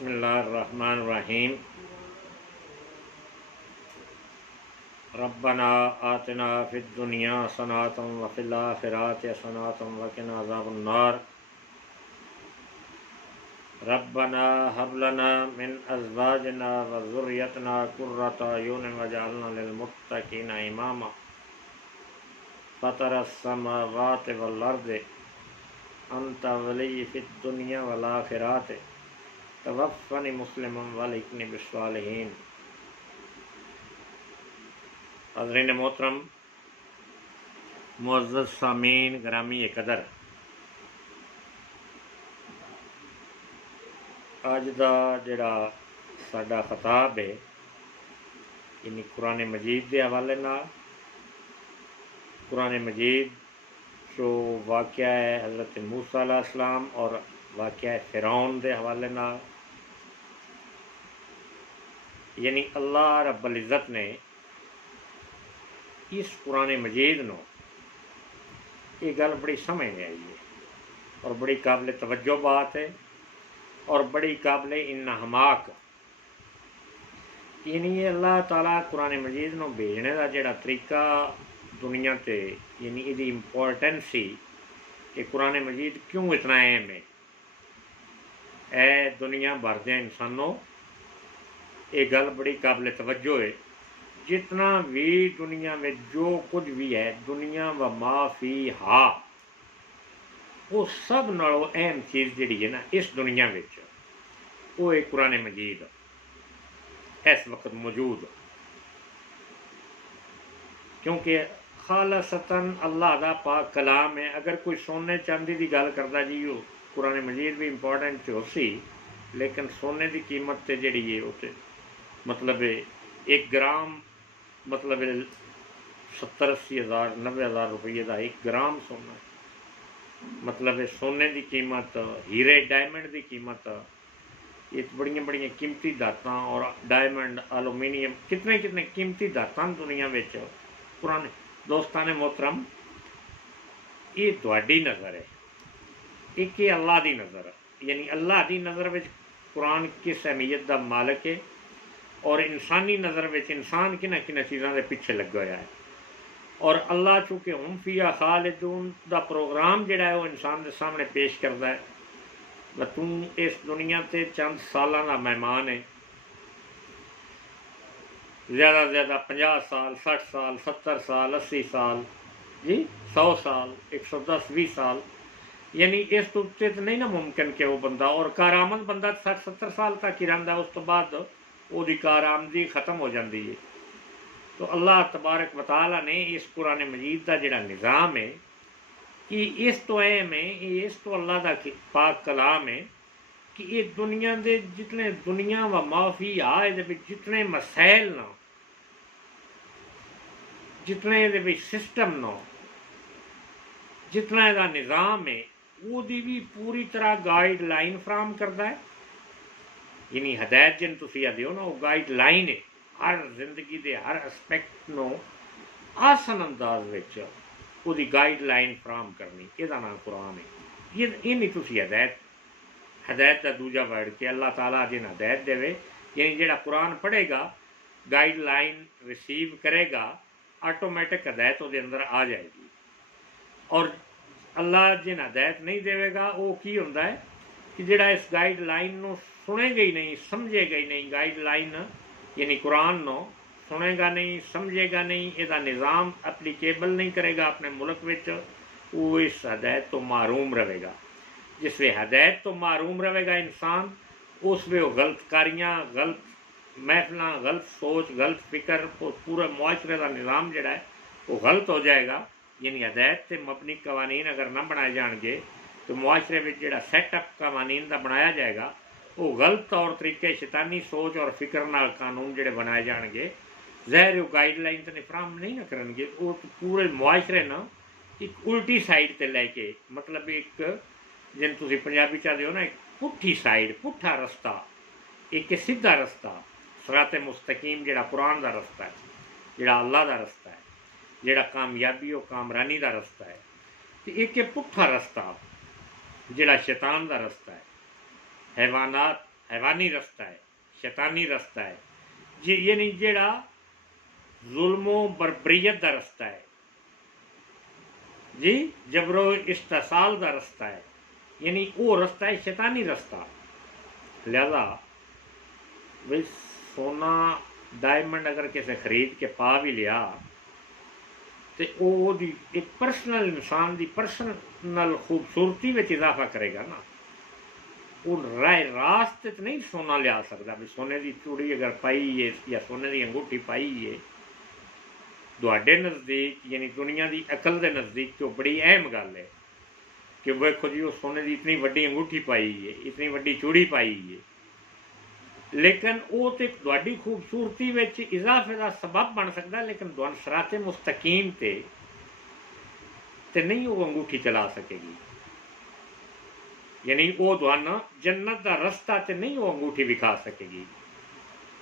बिस्मिल्लाहिर्रहमानिर्रहीम। रब्बना आतिना फिद दुनिया हसनतम व फिल आखिरति हसनतम व क़िना अज़ाबन्नार। रब्बना हब लना मिन अज़वाजिना व ज़ुर्रिय्यतिना क़ुर्रता अयुन वजअलना लिलमुत्तक़ीना इमामा। फ़तरस समावाति वल अर्ज़ि अंत वली फिद दुनिया वल आखिरति तवफ़्फ़नी मुस्लिमन व अलहिक़नी बिस्सालिहीन। हज़रीन मोहतरम, मुअज़्ज़ज़ सामीन ग्रामी कदर, अज दा जिहड़ा साडा खिताब है यानी कुरान मजीद के हवाले नाल। कुरान मजीद जो वाक़या है हज़रत मूसा अलैहिस्सलाम और वाक़या फ़िरौन के हवाले नाल, यानी अल्लाह रब्बुल इज़्ज़त ने इस कुरान मजीद नो ये गल बड़ी समझ में आई है और बड़ी काबिल तवज्जो बात है और बड़ी काबिल इन्हमाक। यानी ये अल्लाह ताला कुरान मजीद नो भेजने का जिहड़ा तरीका दुनिया ते यानी इसकी इंपॉर्टेंस सी कि कुरान मजीद क्यों इतना अहम है। ए दुनिया भर दे इंसानों, ये गल बड़ी काबिल तवज्जो है। जितना भी दुनिया में जो कुछ भी है, दुनिया व माफ़ी हा, वो सब नालों अहम चीज़ जिहड़ी है ना इस दुनिया में, वो है कुरान मजीद इस वक्त मौजूद। क्योंकि खालसतन अल्लाह दा पाक कलाम है। अगर कोई सोने चांदी की गल करता जी, वो कुरान मजीद भी इंपॉर्टेंट हो सी, लेकिन सोने की कीमत तो जी है वो मतलब 1 ग्राम मतलब 70-80 हज़ार 90 हज़ार रुपये का 1 ग्राम सोना, मतलब सोने की कीमत, हीरे डायमंड की कीमत, ये बड़िया बड़िया कीमती धातां और डायमंड एलूमीनियम कितने कितने कीमती धातां दुनिया में। कुरान दोस्तान मोहतरम, ये तुहाडी नज़र है, एक ये अल्लाह की नज़र, यानी अल्लाह की नज़र में कुरान किस अहमियत का मालिक है और इंसानी नज़र में इंसान किन्हां किन्हां चीज़ों के पिछे लगा हुआ है। और अल्लाह चूँकि हुम फिया खालिदून का प्रोग्राम जिहड़ा है वो इंसान के सामने पेश करता है। तू इस दुनिया से चंद सालों का मेहमान है, ज़्यादा से ज़्यादा 50 साल 60 साल 70 साल 80 साल जी 100 साल 110-20 साल, यानी इस तो उत्ते तो नहीं ना मुमकिन कि वो बंदा, और कारामद बंदा 60-70 साल तक ही रहिंदा, उस तो बाद वो कारामदी खत्म हो जाती है। तो अल्लाह तबारक व तआला ने इस कुरान मजीद का जिहड़ा निज़ाम है कि इस तो अहम है, इस तो अल्लाह का पाक कलाम है कि ये दुनिया के जितने दुनिया व माफ़ी आ जितने मसैल न, जितने ये सिस्टम न, जितना इसका निज़ाम है, वो भी पूरी तरह गाइडलाइन फराम करता है। यानी हदायत जिन तुसी दियो ना, वो गाइडलाइन है हर जिंदगी के हर एस्पैक्ट नो आसान अंदाज विच उसकी गाइडलाइन फराम करनी, यदा नाम कुरान है। ये नहीं तुसी हदायत, हदायत का दूजा वर्ड कि अल्लाह ताला जिन हदायत देवे, यानी जिहड़ा कुरान पढ़ेगा गाइडलाइन रिसीव करेगा, ऑटोमैटिक हदायत उसके अंदर आ जाएगी। और अल्लाह जिन हदायत नहीं देवेगा वो की होंदा है कि जिहड़ा इस गाइडलाइन नो सुनेगा ही नहीं, समझेगा ही नहीं, गाइडलाइन यानी कुरान नो सुनेगा नहीं, समझेगा नहीं, इसका निज़ाम एप्लीकेबल नहीं करेगा अपने मुल्क में, वो इस हदायत तो महरूम रहेगा। जिस वे हदायत तो महरूम रहेगा इंसान, उस वे वो गलत कारियाँ, गलत महफिल, गलत सोच, गलत फिक्र, पूरा मुआशरे का निज़ाम जिहड़ा है वो गलत हो जाएगा। यानी हदायत से मबनी कवानीन अगर न बनाए जाएंगे तो मुआशरे में जिहड़ा सैटअप कवानीन का बनाया जाएगा वो गलत तौर तरीके शैतानी सोच और फिक्र नाल कानून जिहड़े बनाए जाएंगे, ज़ाहिर वो गाइडलाइन तो फराहम नहीं ना करेंगे, वो तो पूरे मुआशरे न एक उल्टी साइड ते लैके, मतलब एक जिन तुसीं पंजाबी च आखदे हो ना, एक पुट्ठी साइड, पुट्ठा रस्ता, एक सीधा रस्ता, सिराते मुस्तकीम जिहड़ा कुरान का रस्ता है, जिहड़ा अल्लाह का रस्ता है, जिहड़ा कामयाबी और कामरानी का रस्ता है, तो एक पुट्ठा रस्ता जिहड़ा शैतान का रस्ता है। हैवानात हैवानी रस्ता है, शैतानी रस्ता है जी, यानी जेड़ा जुल्मो बरबरीयत का रस्ता है जी, जबरो इस्तेसाल का रस्ता है, यानी वो रस्ता है शैतानी रस्ता। लिहाजा भाई सोना डायमंड अगर किसी खरीद के पा भी लिया तो वो एक पर्सनल इंसान की पर्सनल खूबसूरती में इजाफा करेगा ना। वो राय रास्ते तो नहीं सोना लिया सकता भी सोने की चूड़ी अगर पाई है या सोने की अंगूठी पाई है तुहाडे नज़दीक यानी दुनिया की अकल के नज़दीक तो बड़ी अहम गल है कि वेखो जी वो सोने की इतनी वड्डी अंगूठी पाई है, इतनी वड्डी चूड़ी पाई है, लेकिन वो तो तुहाडी खूबसूरती में इजाफे का सबब बन सकता, लेकिन तुहानू सराते मुस्तकीम ते नहीं वो अंगूठी चला सकेगी। यानी वो तुहानू जन्नत का रस्ता ते नहीं वो अंगूठी विखा सकेगी।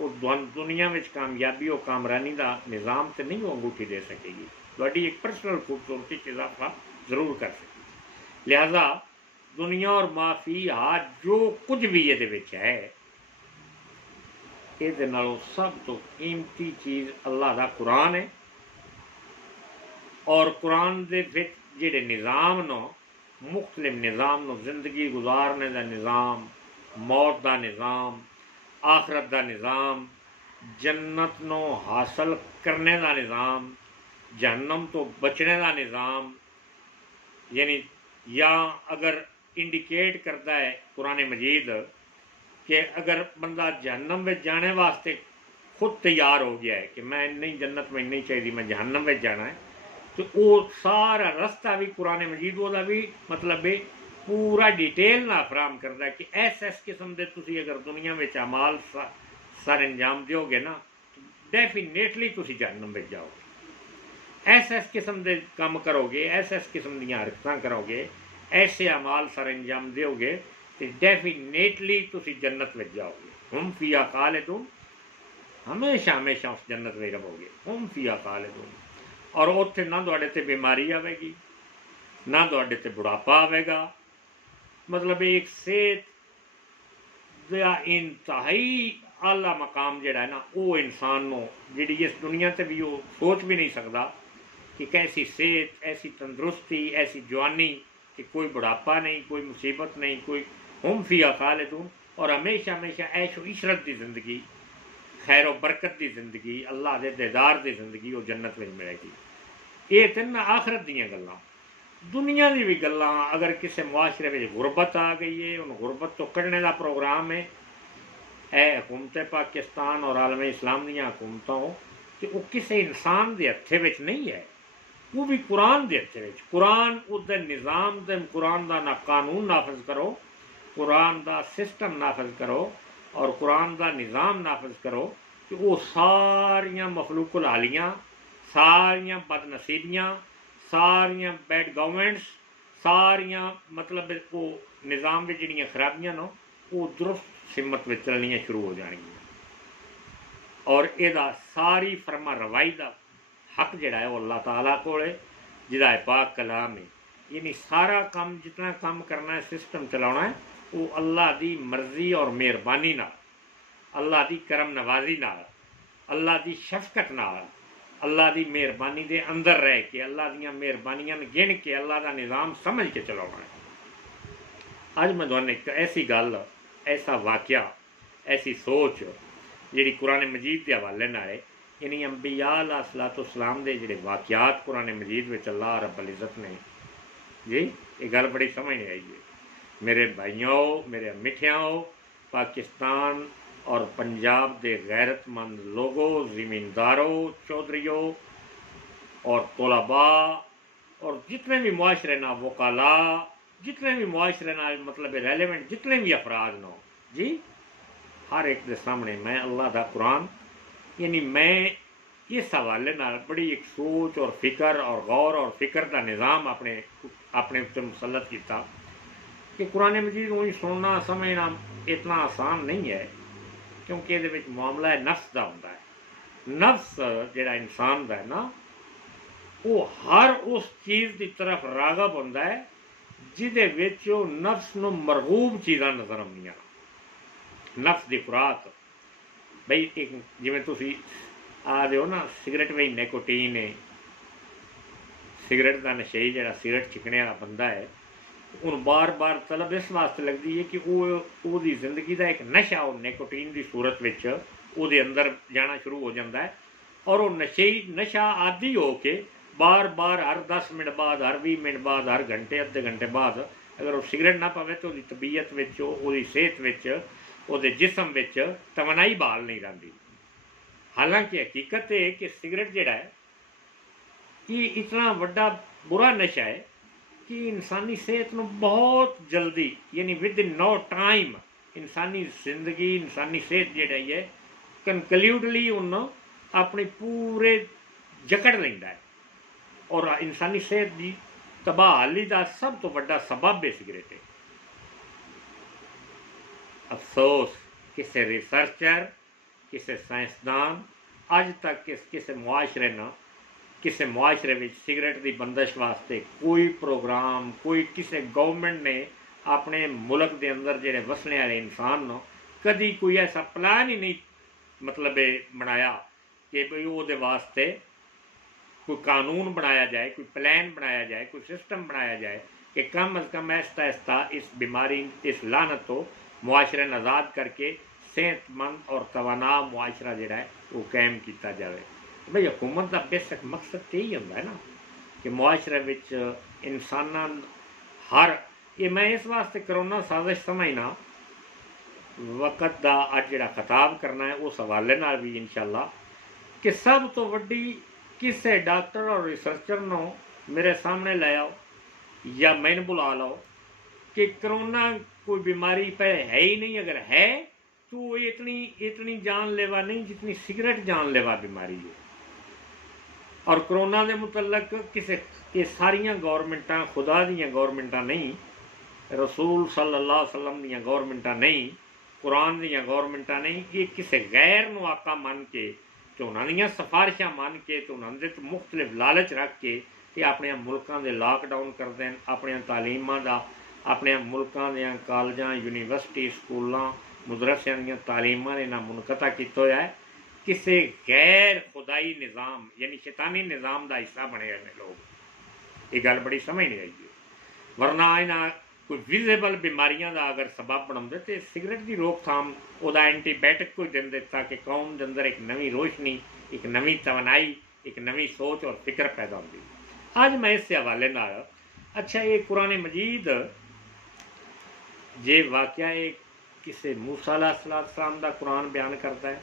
वो दुनिया में कामयाबी और कामरानी का निज़ाम तो नहीं वो अंगूठी दे सकेगी, तुहाडी एक पर्सनल खूबसूरती च इजाफा जरूर कर सकेगी। लिहाजा दुनिया और माफी हाथ जो कुछ भी ये है ये नालों सब तो कीमती चीज़ अल्लाह का कुरान है। और कुरान दे विच जिहड़े निज़ाम नो मुख्तलिफ निज़ाम नो जिंदगी गुजारने का निज़ाम, मौत का निज़ाम, आखरत का निज़ाम, जन्नत नो हासिल करने का निज़ाम, जहन्नम तो बचने का निज़ाम, यानी या अगर इंडिकेट करता है कुरान मजीद कि अगर बंदा जहन्नम में जाने वास्ते खुद तैयार हो गया है कि मैं नहीं जन्नत में नहीं चाहिए, मैं जहन्नम में जाना है, तो वो सारा रास्ता भी कुरान मजीद वोदा भी मतलब है पूरा डिटेल ना फराम करता है कि ऐस किस्म के तुसी अगर दुनिया में अमाल सर अंजाम दोगे ना तो डेफिनेटली तुसी जहन्नम में जाओगे। ऐस किस्म के काम करोगे, ऐस किस्म दी हरकतां करोगे, ऐसे अमाल सर अंजाम दोगे तो डेफिनेटली तुसी जन्नत में जाओगे। हम फिया खालिदून, हमेशा हमेशा उस जन्नत में रहोगे। हम फिया खालिदून, और उत्थे ना तुहाडे ते बीमारी आवेगी, ना तुहाडे ते बुढ़ापा आवेगा। मतलब एक सेहत का इंतहाई आला मकाम जिहड़ा है ना वो इंसान को जिहड़ी इस दुनिया ते भी वो सोच भी नहीं सकता कि कैसी सेहत, ऐसी तंदुरुस्ती, ऐसी जवानी कि कोई बुढ़ापा नहीं, कोई मुसीबत नहीं, कोई हम फिया खालिदून, और हमेशा हमेशा ऐशो इशरत की जिंदगी, खैर व बरकत की जिंदगी, अल्लाह के दीदार की जिंदगी वो जन्नत में मिलेगी। ये तिन आखरत दीयां गल्लां। दुनिया की भी गल्लां अगर किसी मुआशरे में गुरबत आ गई है, उन गुरबत तो कढ़ने का प्रोग्राम है ए हुकूमत पाकिस्तान और आलम इस्लाम दी हुकूमतों कि वो किसी इंसान के हत्थे में नहीं है, वो भी कुरान के हत्थे में। कुरान उसके निज़ाम दे कुरान का ना कानून नाफज करो, कुरान का सिस्टम नाफज करो और कुरान का निज़ाम नाफज करो कि वो सारियां मखलूकुल हालियाँ, सारियां बदनसीबियाँ, सारियां बैड गवर्नमेंट्स, सारियां मतलब वो निज़ाम में जिहड़ियां खराबियां नो वो दुरुस्त सिमत में चलनियां शुरू हो जाएंगियां। और इहदा सारी फरमा रवाई का हक जिहड़ा है वो अल्लाह ताला कोल है, जिहदा पाक कलाम है। यानी सारा काम जितना काम करना है, सिस्टम चलाना है, वो अल्लाह की मर्जी और मेहरबानी नाल, अल्लाह की करम नवाजी नाल, अल्लाह की शफकत नाल, अल्लाह की मेहरबानी के अंदर रह के, अल्लाह दीयां मेहरबानियां गिन के, अल्लाह का निज़ाम समझ के चलाना है। अज मैं तुहानू एक ऐसी गल, ऐसा वाक़या, ऐसी सोच जिहड़ी कुरान मजीद के हवाले नाल है, यानी अंबिया अलैहिस्सलाम दे जिहड़े वाक़यात कुरान मजीद में अल्लाह रब्बुल इज़्ज़त ने जी, ये गल बड़ी समझ नहीं आई है। मेरे भाइयों, मेरे मिठियाओं, पाकिस्तान और पंजाब के गैरतमंद लोगों, ज़मींदारों, चौधरियों और तलबा और जितने भी मुआशरे ना वकाला, जितने भी मुआशरे ना मतलब रेलेवेंट जितने भी अफराद नो जी, हर एक के सामने मैं अल्लाह का कुरान यानी मैं इस हवाले नाल बड़ी एक सोच और फिक्र और गौर और फिक्र का निज़ाम अपने अपने उत्ते मुसलत किया कि कुरान मजीद उन्हें सुनना समझना इतना आसान नहीं है, क्योंकि ये मामला है नफ्स का होंदा है। नफ्स जिहड़ा इंसान का है ना वो हर उस चीज़ की तरफ रागब होंदा है जिहदे विच नफ्स नूं मरगूब चीज़ां नज़र आउंदियां। ਨਫਸ ਦੀ ਖੁਰਾਕ। ਬਈ ਇੱਕ ਜਿਵੇਂ ਤੁਸੀਂ ਆਖਦੇ ਹੋ ਨਾ ਸਿਗਰਟ ਵਿੱਚ ਨਿਕੋਟੀਨ ਹੈ, ਸਿਗਰਟ ਦਾ ਨਸ਼ਈ ਜਿਹੜਾ ਸਿਗਰਟ ਛਿਕਣੇ ਵਾਲਾ ਬੰਦਾ ਹੈ ਉਹਨੂੰ ਬਾਰ-ਬਾਰ ਤਲਬ ਇਸ ਵਾਸਤੇ ਲੱਗਦੀ ਹੈ ਕਿ ਉਹਦੀ ਜ਼ਿੰਦਗੀ ਦਾ ਇੱਕ ਨਸ਼ਾ ਉਹ ਨਿਕੋਟੀਨ ਦੀ ਸੂਰਤ ਵਿੱਚ ਉਹਦੇ ਅੰਦਰ ਜਾਣਾ ਸ਼ੁਰੂ ਹੋ ਜਾਂਦਾ ਹੈ, ਔਰ ਉਹ ਨਸ਼ਾ ਆਦੀ ਹੋ ਕੇ ਬਾਰ-ਬਾਰ ਹਰ 10 ਮਿੰਟ ਬਾਅਦ, ਹਰ 20 ਮਿੰਟ ਬਾਅਦ, ਹਰ ਘੰਟੇ ਅੱਧੇ ਘੰਟੇ ਬਾਅਦ ਅਗਰ ਉਹ ਸਿਗਰਟ ਨਾ ਪਵੇ ਤਾਂ ਉਹਦੀ ਤਬੀਅਤ ਵਿੱਚ, ਉਹਦੀ ਸਿਹਤ ਵਿੱਚ, ਉਹਦੇ ਜਿਸਮ ਵਿੱਚ ਤਵਨਾਈ ਬਹਾਲ ਨਹੀਂ ਰਹਿੰਦੀ। ਹਾਲਾਂਕਿ ਹਕੀਕਤ ਹੈ ਕਿ ਸਿਗਰਟ ਜਿਹੜਾ ਹੈ ਇਹ ਇਤਨਾ ਵੱਡਾ ਬੁਰਾ ਨਸ਼ਾ ਹੈ ਕਿ ਇਨਸਾਨੀ ਸਿਹਤ ਨੂੰ ਬਹੁਤ ਜਲਦੀ ਯਾਨੀ ਵਿਦ ਇਨ ਨੋ ਟਾਈਮ ਇਨਸਾਨੀ ਜ਼ਿੰਦਗੀ, ਇਨਸਾਨੀ ਸਿਹਤ ਜਿਹੜੀ ਹੈ ਕਨਕਲੂਡਲੀ ਉਹਨੂੰ ਆਪਣੀ ਪੂਰੇ ਜਕੜ ਲੈਂਦਾ ਹੈ, ਔਰ ਇਨਸਾਨੀ ਸਿਹਤ ਦੀ ਤਬਾਹਲੀ ਦਾ ਸਭ ਤੋਂ ਵੱਡਾ ਸਬਬ ਹੈ ਸਿਗਰਟ ਹੈ। ਅਫਸੋਸ ਕਿਸੇ ਰਿਸਰਚਰ, ਕਿਸੇ ਸਾਇੰਸਦਾਨ ਅੱਜ ਤੱਕ ਕਿਸੇ ਮੁਆਸ਼ਰੇ ਵਿੱਚ ਸਿਗਰਟ ਦੀ ਬੰਦਸ਼ ਵਾਸਤੇ ਕੋਈ ਪ੍ਰੋਗਰਾਮ, ਕੋਈ ਕਿਸੇ ਗਵਰਨਮੈਂਟ ਨੇ ਆਪਣੇ ਮੁਲਕ ਦੇ ਅੰਦਰ ਜਿਹੜੇ ਵਸਣੇ ਵਾਲੇ ਇਨਸਾਨ ਨੂੰ ਕਦੀ ਕੋਈ ਐਸਾ ਪਲਾਨ ਹੀ ਨਹੀਂ ਮਤਲਬ ਬਣਾਇਆ ਕਿ ਬਈ ਉਹਦੇ ਵਾਸਤੇ ਕੋਈ ਕਾਨੂੰਨ ਬਣਾਇਆ ਜਾए, कोई प्लान बनाया जाए, कोई सिस्टम बनाया जाए कि कम अज़ कम ऐसा ऐसा इस बीमारी, इस लानत तो मुआशरे आज़ाद करके सेहतमंद और तवाना मुआशरा जोड़ा है वो कायम किया जाए। भाई हुकूमत का बेसिक मकसद तो यही होंदा है ना कि मुआशरे विच इंसाना हर ये मैं इस वास्ते करोना साजिश समझना वक्त का अज जिहड़ा खिताब करना है उस हवाले नाल भी इंशाअल्लाह कि सब तो वड्डी किसी डॉक्टर और रिसर्चर नो मेरे सामने ले आओ या मैंने बुला लो कि करोना कोई बीमारी पे है ही नहीं, अगर है तो इतनी जानलेवा नहीं जितनी सिगरेट जानलेवा बीमारी है। और करोना के मुतलक किसी ये सारिया गौरमेंटा खुदा दियाँ गौरमेंटा नहीं, रसूल सल्लल्लाहु अलैहि वसल्लम दियाँ गौरमेंटा नहीं, कुरान दियाँ गौरमेंटा नहीं, ये किसी गैर नूं आका मन के तो उन्होंने सिफारिशा मान के तो उन्होंने मुख्तलिफ लालच रख के ते अपने मुल्कों के लॉकडाउन करते हैं, अपने तालीमां का अपने मुल्कों के कॉलेजां, यूनिवर्सिटी, स्कूलों, मदरसियां दी तालीमां ने ना मुनकता किया होया है। किसी गैर खुदाई निज़ाम यानी शैतानी निज़ाम का हिस्सा बने हैं लोग। ये गल बड़ी समझ नहीं आई है, वरना इन्हां कोई विजिबल बीमारियां का अगर सबब बनाते तो सिगरेट की रोकथाम वह एंटीबायोटिक कोई दिन दिता कि कौम के अंदर एक नवी रोशनी, एक नवी तवनाई, एक नवी सोच और फिक्र पैदा होती। अज मैं इस हवाले नाल अच्छा ये कुरान मजीद जे वाकया किसी मूसा अलैहिस्सलाम का कुरान बयान करता है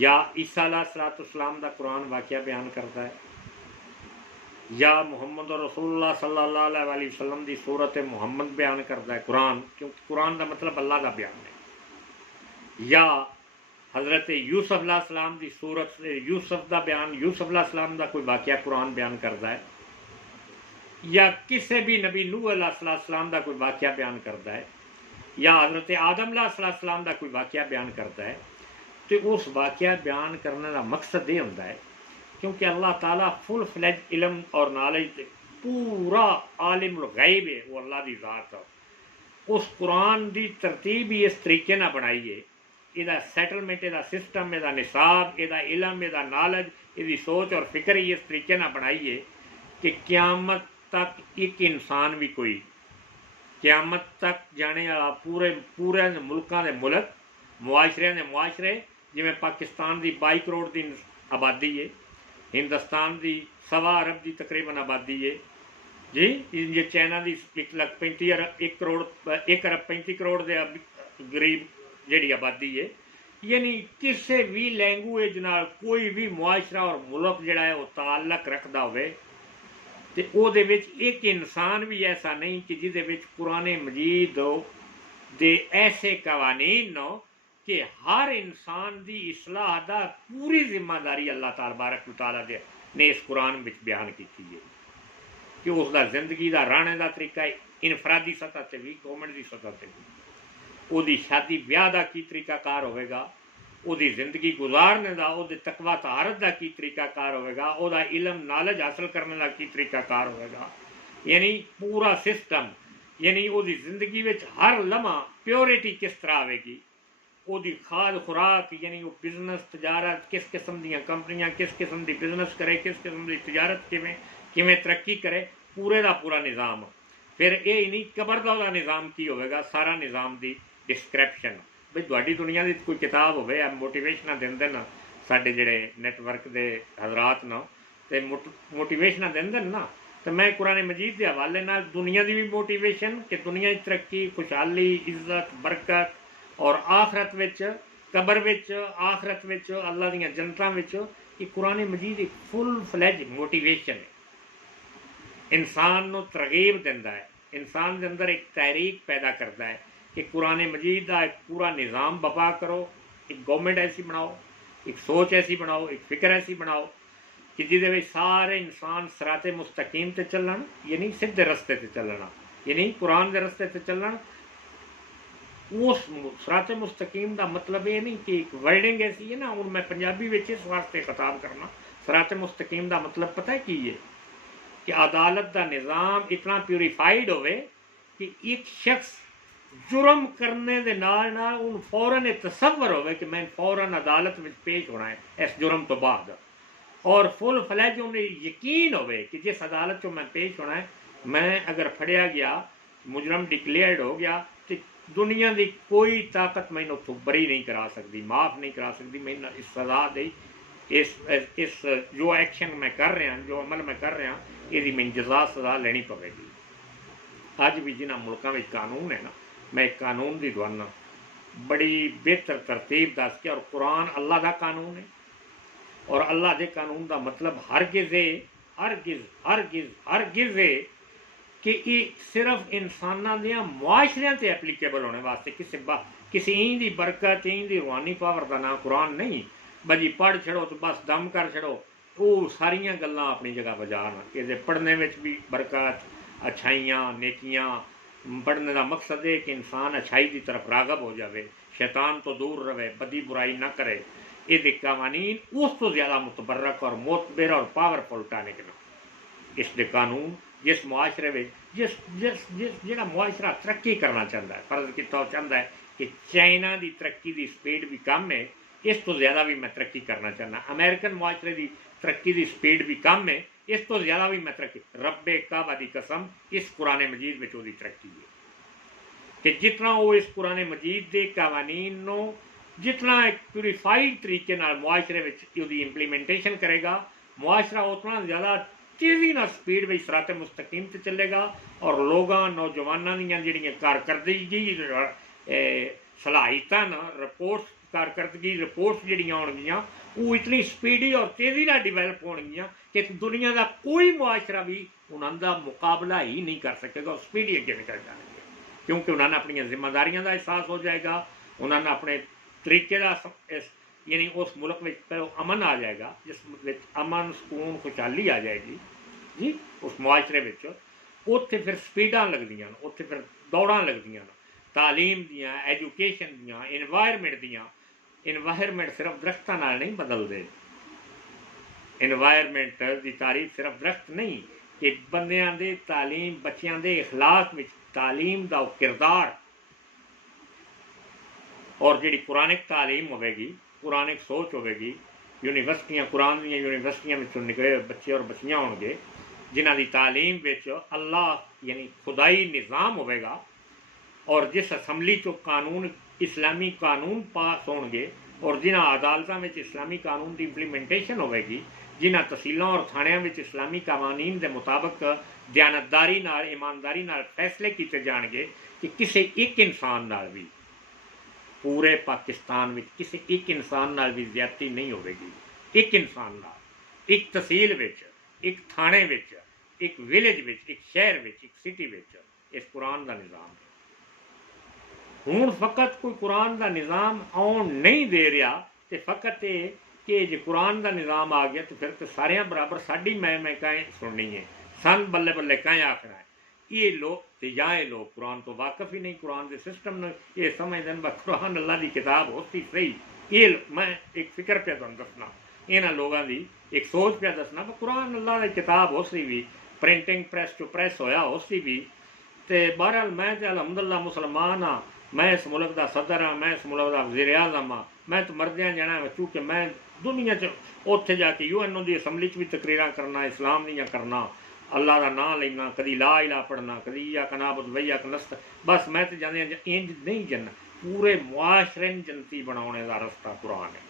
या ईसा अलैहिस्सलाम का कुरान वाकया बयान करता है या मुहम्मद रसूलुल्लाह सल्लल्लाहु अलैहि वसल्लम की सूरत मुहम्मद बयान करता है कुरान, क्योंकि कुरान का मतलब अल्लाह का बयान है, या हज़रत यूसुफ अलैहिस्सलाम की सूरत यूसुफ का बयान, यूसुफ अलैहिस्सलाम का कोई वाकया कुरान बयान करता है, या किसी भी नबी नूह अलैहिस्सलाम का कोई वाकया बयान करता है, या हज़रत आदम अलैहिस्सलाम का कोई वाकया बयान करता है। तो उस वाकया बयान करने का मकसद ये होता है क्योंकि अल्लाह ताला फुल फ्लैज इलम और नॉलेज पूरा आलिमुल गैब है, वो अल्लाह की ज़ात है। उस कुरान की तरतीब ही इस तरीके ना बनाई है, इसका सैटलमेंट, इसका सिस्टम, इसका निसाब, इसका इलम, इसका नॉलेज, इसकी सोच और फिक्र ही इस तरीके ना बनाई है कि क़यामत तक एक इंसान भी कोई क़यामत तक जाने वाला पूरे मुल्कों के मुल्क, मुआशरे के मुआशरे, जिमें पाकिस्तान की 22 करोड़ की आबादी है, हिंदुस्तान की 1.25 अरब की तकरीबन आबादी है जी, जे चाइना की 1 अरब 35 करोड़ के गरीब जी आबादी है, यानी किसी भी लैंगुएज नाल कोई भी मुआशरा और मुल्क जोड़ा है वो ताल्लक रखता होवे ते ओहदे विच एक इंसान भी ऐसा नहीं कि जिहदे विच कुरान मजीद दे ऐसे कवानीन नो कि हर इंसान की इसलाह का पूरी जिम्मेदारी अल्लाह तबारक व तआला ने इस कुरान में बयान की है कि उसका जिंदगी का रहने का तरीका इनफरादी सतह से भी, गौरमेंट की सतह से भी, उसकी शादी ब्याह का की तरीकाकार होगा, उसकी जिंदगी गुजारने का, वो तकवा तहारत का की तरीकाकार होगा, वह इलम नॉलेज हासिल करने का की तरीकाकार होगा, यानी पूरा सिस्टम यानी वो जिंदगी में हर लम्हा प्योरिटी किस तरह आएगी, वो खाद खुराक यानी वो बिजनेस तजारत किस किस्म दी कंपनियां किस किस्म की बिजनेस करे, किस किस्म की तजारत किवें तरक्की करे, पूरे का पूरा निज़ाम। फिर ये ही नहीं कबर का निज़ाम की होगा, सारा निज़ाम की डिस्क्रिप्शन। बई तुहाडी दुनिया की कोई किताब होवे मोटिवेशन देंदे ना साडे जिहड़े नैटवर्क के हजरात ना, तो मोटिवेशन देंदे ना, तो मैं कुरान मजीद के हवाले नाल दुनिया की भी मोटिवेशन कि दुनिया की तरक्की खुशहाली इज्जत बरकत और आखरत विच कबर विच आखरत विच अल्लाह दी जनता विच ये कुरान मजीद एक फुल फ्लैज मोटिवेशन है। इंसान को तरगीब दिंदा है, इंसान के अंदर एक तहरीक पैदा करता है कि कुरान मजीद का एक पूरा निज़ाम बपा करो, एक गवर्नमेंट ऐसी बनाओ, एक सोच ऐसी बनाओ, एक फिक्र ऐसी बनाओ कि जिहदे सारे इंसान सराते मुस्तकीम ते चलन, यानी सीधे रस्ते ते चलना, यानी कुरान के रस्ते ते चलन। उस सराते मुस्तकीम का मतलब ये नहीं कि एक वर्डिंग ऐसी है ना, हूँ मैं पंजाबी में इस वास्ते खिताब करना, सराते मुस्तकीम का मतलब पता है की है कि अदालत का निज़ाम इतना प्यूरीफाइड होवे कि एक शख्स जुर्म करने के नाल उन फौरन तसव्वुर होवे कि मैं फौरन अदालत में पेश होना है इस जुर्म तो बाद, और फुल फ्लैज उन्हें यकीन होवे कि जिस अदालत चो मैं पेश होना है, मैं अगर फड़िया गया मुजरम डिक्लेयर्ड हो गया तो दुनिया की कोई ताकत मैंने उत्थों बरी नहीं करा सकती, माफ़ नहीं करा सकती, मैं इस सज़ा दी इस जो एक्शन मैं कर रहा, जो अमल मैं कर रहा, ये मैं जजा सज़ा लेनी पवेगी। अज भी जिन्होंने मुल्कों में कानून है ना, मैं एक कानून की दवाना बड़ी बेहतर तरतीब दस के, और कुरान अल्लाह का कानून है, और अल्लाह के कानून का मतलब हरगिज़ है कि ये सिर्फ इंसानों के मुआशरियां से एप्लीकेबल होने वास्ते किसी इंदी बरकत इंदी रूहानी पावर का ना कुरान नहीं, बजी पढ़ छड़ो तो बस दम कर छड़ो, वो सारिया गल्लां अपनी जगह बजान। ये पढ़ने में भी बरकत अच्छाइयाँ नेकियां, पढ़ने का मकसद है कि इंसान अच्छाई की तरफ रागब हो जाए, शैतान तो दूर रहे, बदी बुराई ना करे। ये कवानीन उस तो ज़्यादा मुतबरक और मोतबर और पावरफुल टाने के ना इस कानून जिस मुआशरे में जिस जिस जिस जो मुआशरा तरक्की करना चाहता है, फर्ज किया चाहता है कि चाइना की तरक्की की स्पीड भी कम है, इस तो ज़्यादा भी मैं तरक्की करना चाहना, अमेरिकन मुआशरे की तरक्की की स्पीड भी कम है, इस तो ज़्यादा भी मैं तरक्की, रब्बे काबा दी कसम इस कुरान मजीद में उसकी तरक्की है कि जितना वो इस कुरान मजीद के कवानीन जितना एक प्यूरीफाइड तरीके मुआशरे में इंप्लीमेंटेशन करेगा, मुआशरा उतना ज़्यादा तेज़ी ना स्पीड में सराते मुस्तकीम से चलेगा, और लोगों नौजवानों जी कारकर्दगी सलाहियत रिपोर्ट्स कारकर्दगी रिपोर्ट्स जड़ियाँ होंगियाँ वो इतनी स्पीडी और तेज़ी ना डिवेलप होंगियाँ कि दुनिया का कोई मुआशरा भी उन्होंने मुकाबला ही नहीं कर सकेगा, और स्पीडी अगे निकल जाएंगे, क्योंकि उन्होंने अपन जिम्मेदारियों का एहसास हो जाएगा, उन्होंने अपने तरीके का यानी उस मुल्क में अमन आ जाएगा, जिस अमन सुकून खुशहाली आ जाएगी जी उस मुआशरे में, उत्थे फिर स्पीडा लगदियां, उत्थे फिर दौड़ा लगदियां, तालीम दियाँ एजुकेशन दियाँ इन्वायरमेंट दियाँ। इन्वायरमेंट सिर्फ दरख्तां नाल नहीं बदलते, इन्वायरमेंट की तारीफ सिर्फ दरख्त नहीं कि बंदियां दे तालीम बच्चों के इखलाक में तालीम का किरदार, और जी कुरानिक तालीम होगी, कुरानिक सोच होगी, यूनिवर्सिटियाँ कुरान दी यूनिवर्सिटियाँ में निकले बच्चे और बच्चियाँ होंगे जिन्हों की तालीम अल्लाह यानी खुदाई निज़ाम होगा, और जिस असम्बली चो कानून इस्लामी कानून पास होंगे, और जिन्होंने अदालतों में इस्लामी कानून की इंप्लीमेंटेशन होगी, जिन्होंने तहसीलों और थाणियों में इस्लामी कवानीन के मुताबिक दयानतदारी नाल ईमानदारी नाल फैसले किए जाएंगे कि किसी एक इंसान नाल भी पूरे पाकिस्तान में किसी एक इंसान नाल भी ज्यादती नहीं होगी, एक इंसान नाल, एक तहसील विच, एक थाने विच, एक विलेज विच, एक शहर विच, एक सिटी विच, इस कुरान का निज़ाम है। हूँ फकत कोई कुरान का निज़ाम आउन नहीं दे रहा, तो फकत ये कि जो कुरान का निज़ाम आ गया तो फिर तो सारे बराबर साड़ी मैं कहें सुननी है, सन बल्ले बल्ले कहें आखना है। ये लोग तो या ये लोग कुरान तो वाकफ ही नहीं, कुरान के सिस्टम ने ये समझते हैं कुरान अल्लाह की किताब होती सही। ये मैं एक फिक्र पे तुम दसना, इन्होंने लोगों की एक सोच पे दसना, कुरान अल्लाह की किताब हो सी भी, प्रिंटिंग प्रेस चो प्रेस होया हो सी भी, तो बहरहाल मैं तो अलहमदुल्ला मुसलमान हाँ, मैं इस मुल्क का सदर हाँ, मैं इस मुल्क का वज़ीर आज़म हाँ, मैं तो मरद्या जाना चूँकि मैं दुनिया च उत्थे जाके UN की असैम्बली भी तकरीर करना, इस्लाम दियाँ करना, अल्लाह का नाम लेना, कभी ला इला पढ़ना, कभी या कनाबुद वैया कनस्त, बस मैं तो जाने इंज नहीं जन्ना, पूरे मुआशरे जनती बनाने का रस्ता कुरान है।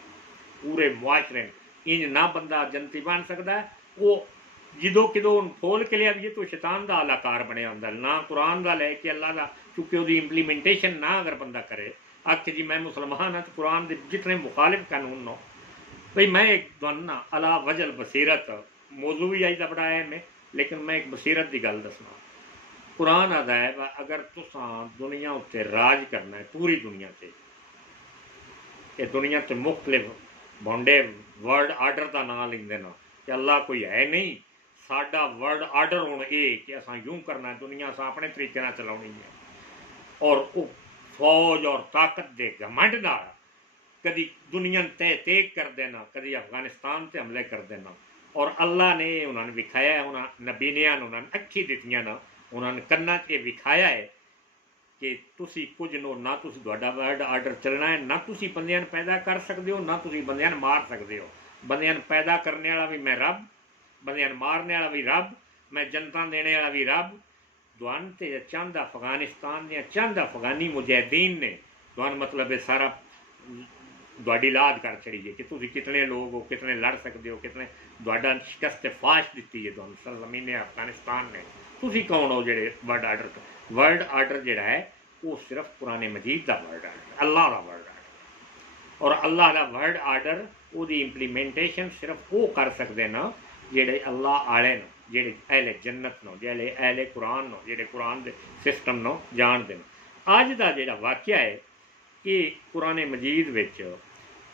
पूरे मुआशरे इंज ना बंदा जनती बन सकता है। वो जो किदों खोल के लिया भी तो शैतान का अलाकार बनया होंगे ना, कुरान का लैके अल्लाह का, चूँकि वो इंप्लीमेंटेशन ना अगर बंदा करे, आखे जी मैं मुसलमान हाँ तो कुरान के जितने मुखालिफ कानून नो भाई मैं एक ना अला वजल बसीरत मौजू भी आई का बड़ा अहम है, लेकिन मैं एक बसीरत की गल दसना। कुरान अदायब अगर तुसा दुनिया उत्ते राज करना है, पूरी दुनिया से, ये दुनिया से मुख्तलिफ बौंडे वर्ल्ड आर्डर का नाम लेंदे ना कि अल्लाह कोई है नहीं, साडा वर्ल्ड आर्डर हुण ये कि असां यूं करना है, दुनिया असां अपने तरीके नाल चलाउणी है। और वो फौज और ताकत दे घमंड नाल कदी दुनिया तय तेग कर देना, कदी अफगानिस्तान से हमले कर देना। और अल्लाह ने उन्होंने विखाया है, उन्होंने नबी ने उन्होंने अखी दित्तियां ना, उन्होंने कन्ना च विखाया है कि तुसी कुछ नो ना, तुसी तुहाडा वर्ल्ड आर्डर चलना है, ना तुसी बंदियां नूं पैदा कर सकते हो, ना तुसी बंदियां नूं मार सकते हो। बंदियां नूं पैदा करने वाला भी मैं रब, बंदियां नूं मारने वाला भी रब, मैं जनता देने वाला भी रब। दुआन ते चंद अफगानिस्तान दियां चंद अफगानी मुजाहिदीन ने दुआन मतलब है सारा दुआडी लाद कर छड़ी है कि तुसी कितने लोग हो, कितने लड़ सकते हो, कितने दुआडा शिकस्त फाश दी है तुहानूं सरजमीन अफगानिस्तान ने। तुसी कौन हो जेड़े वर्ल्ड आर्डर जिहड़ा है वो सिर्फ कुरान मजीद का वर्ल्ड आर्डर, अल्लाह का वर्ल्ड आर्डर। और अल्लाह का वर्ल्ड आर्डर उसकी इंप्लीमेंटेशन सिर्फ वो कर सकते ना जेड़े अल्लाह आले न, जेड़े अहले जन्नत नो, जेड़े अहले कुरान नो, जेड़े कुरान के सिस्टम नो जानते न। अज का जोड़ा वाक्य है ये कुरान मजीद विच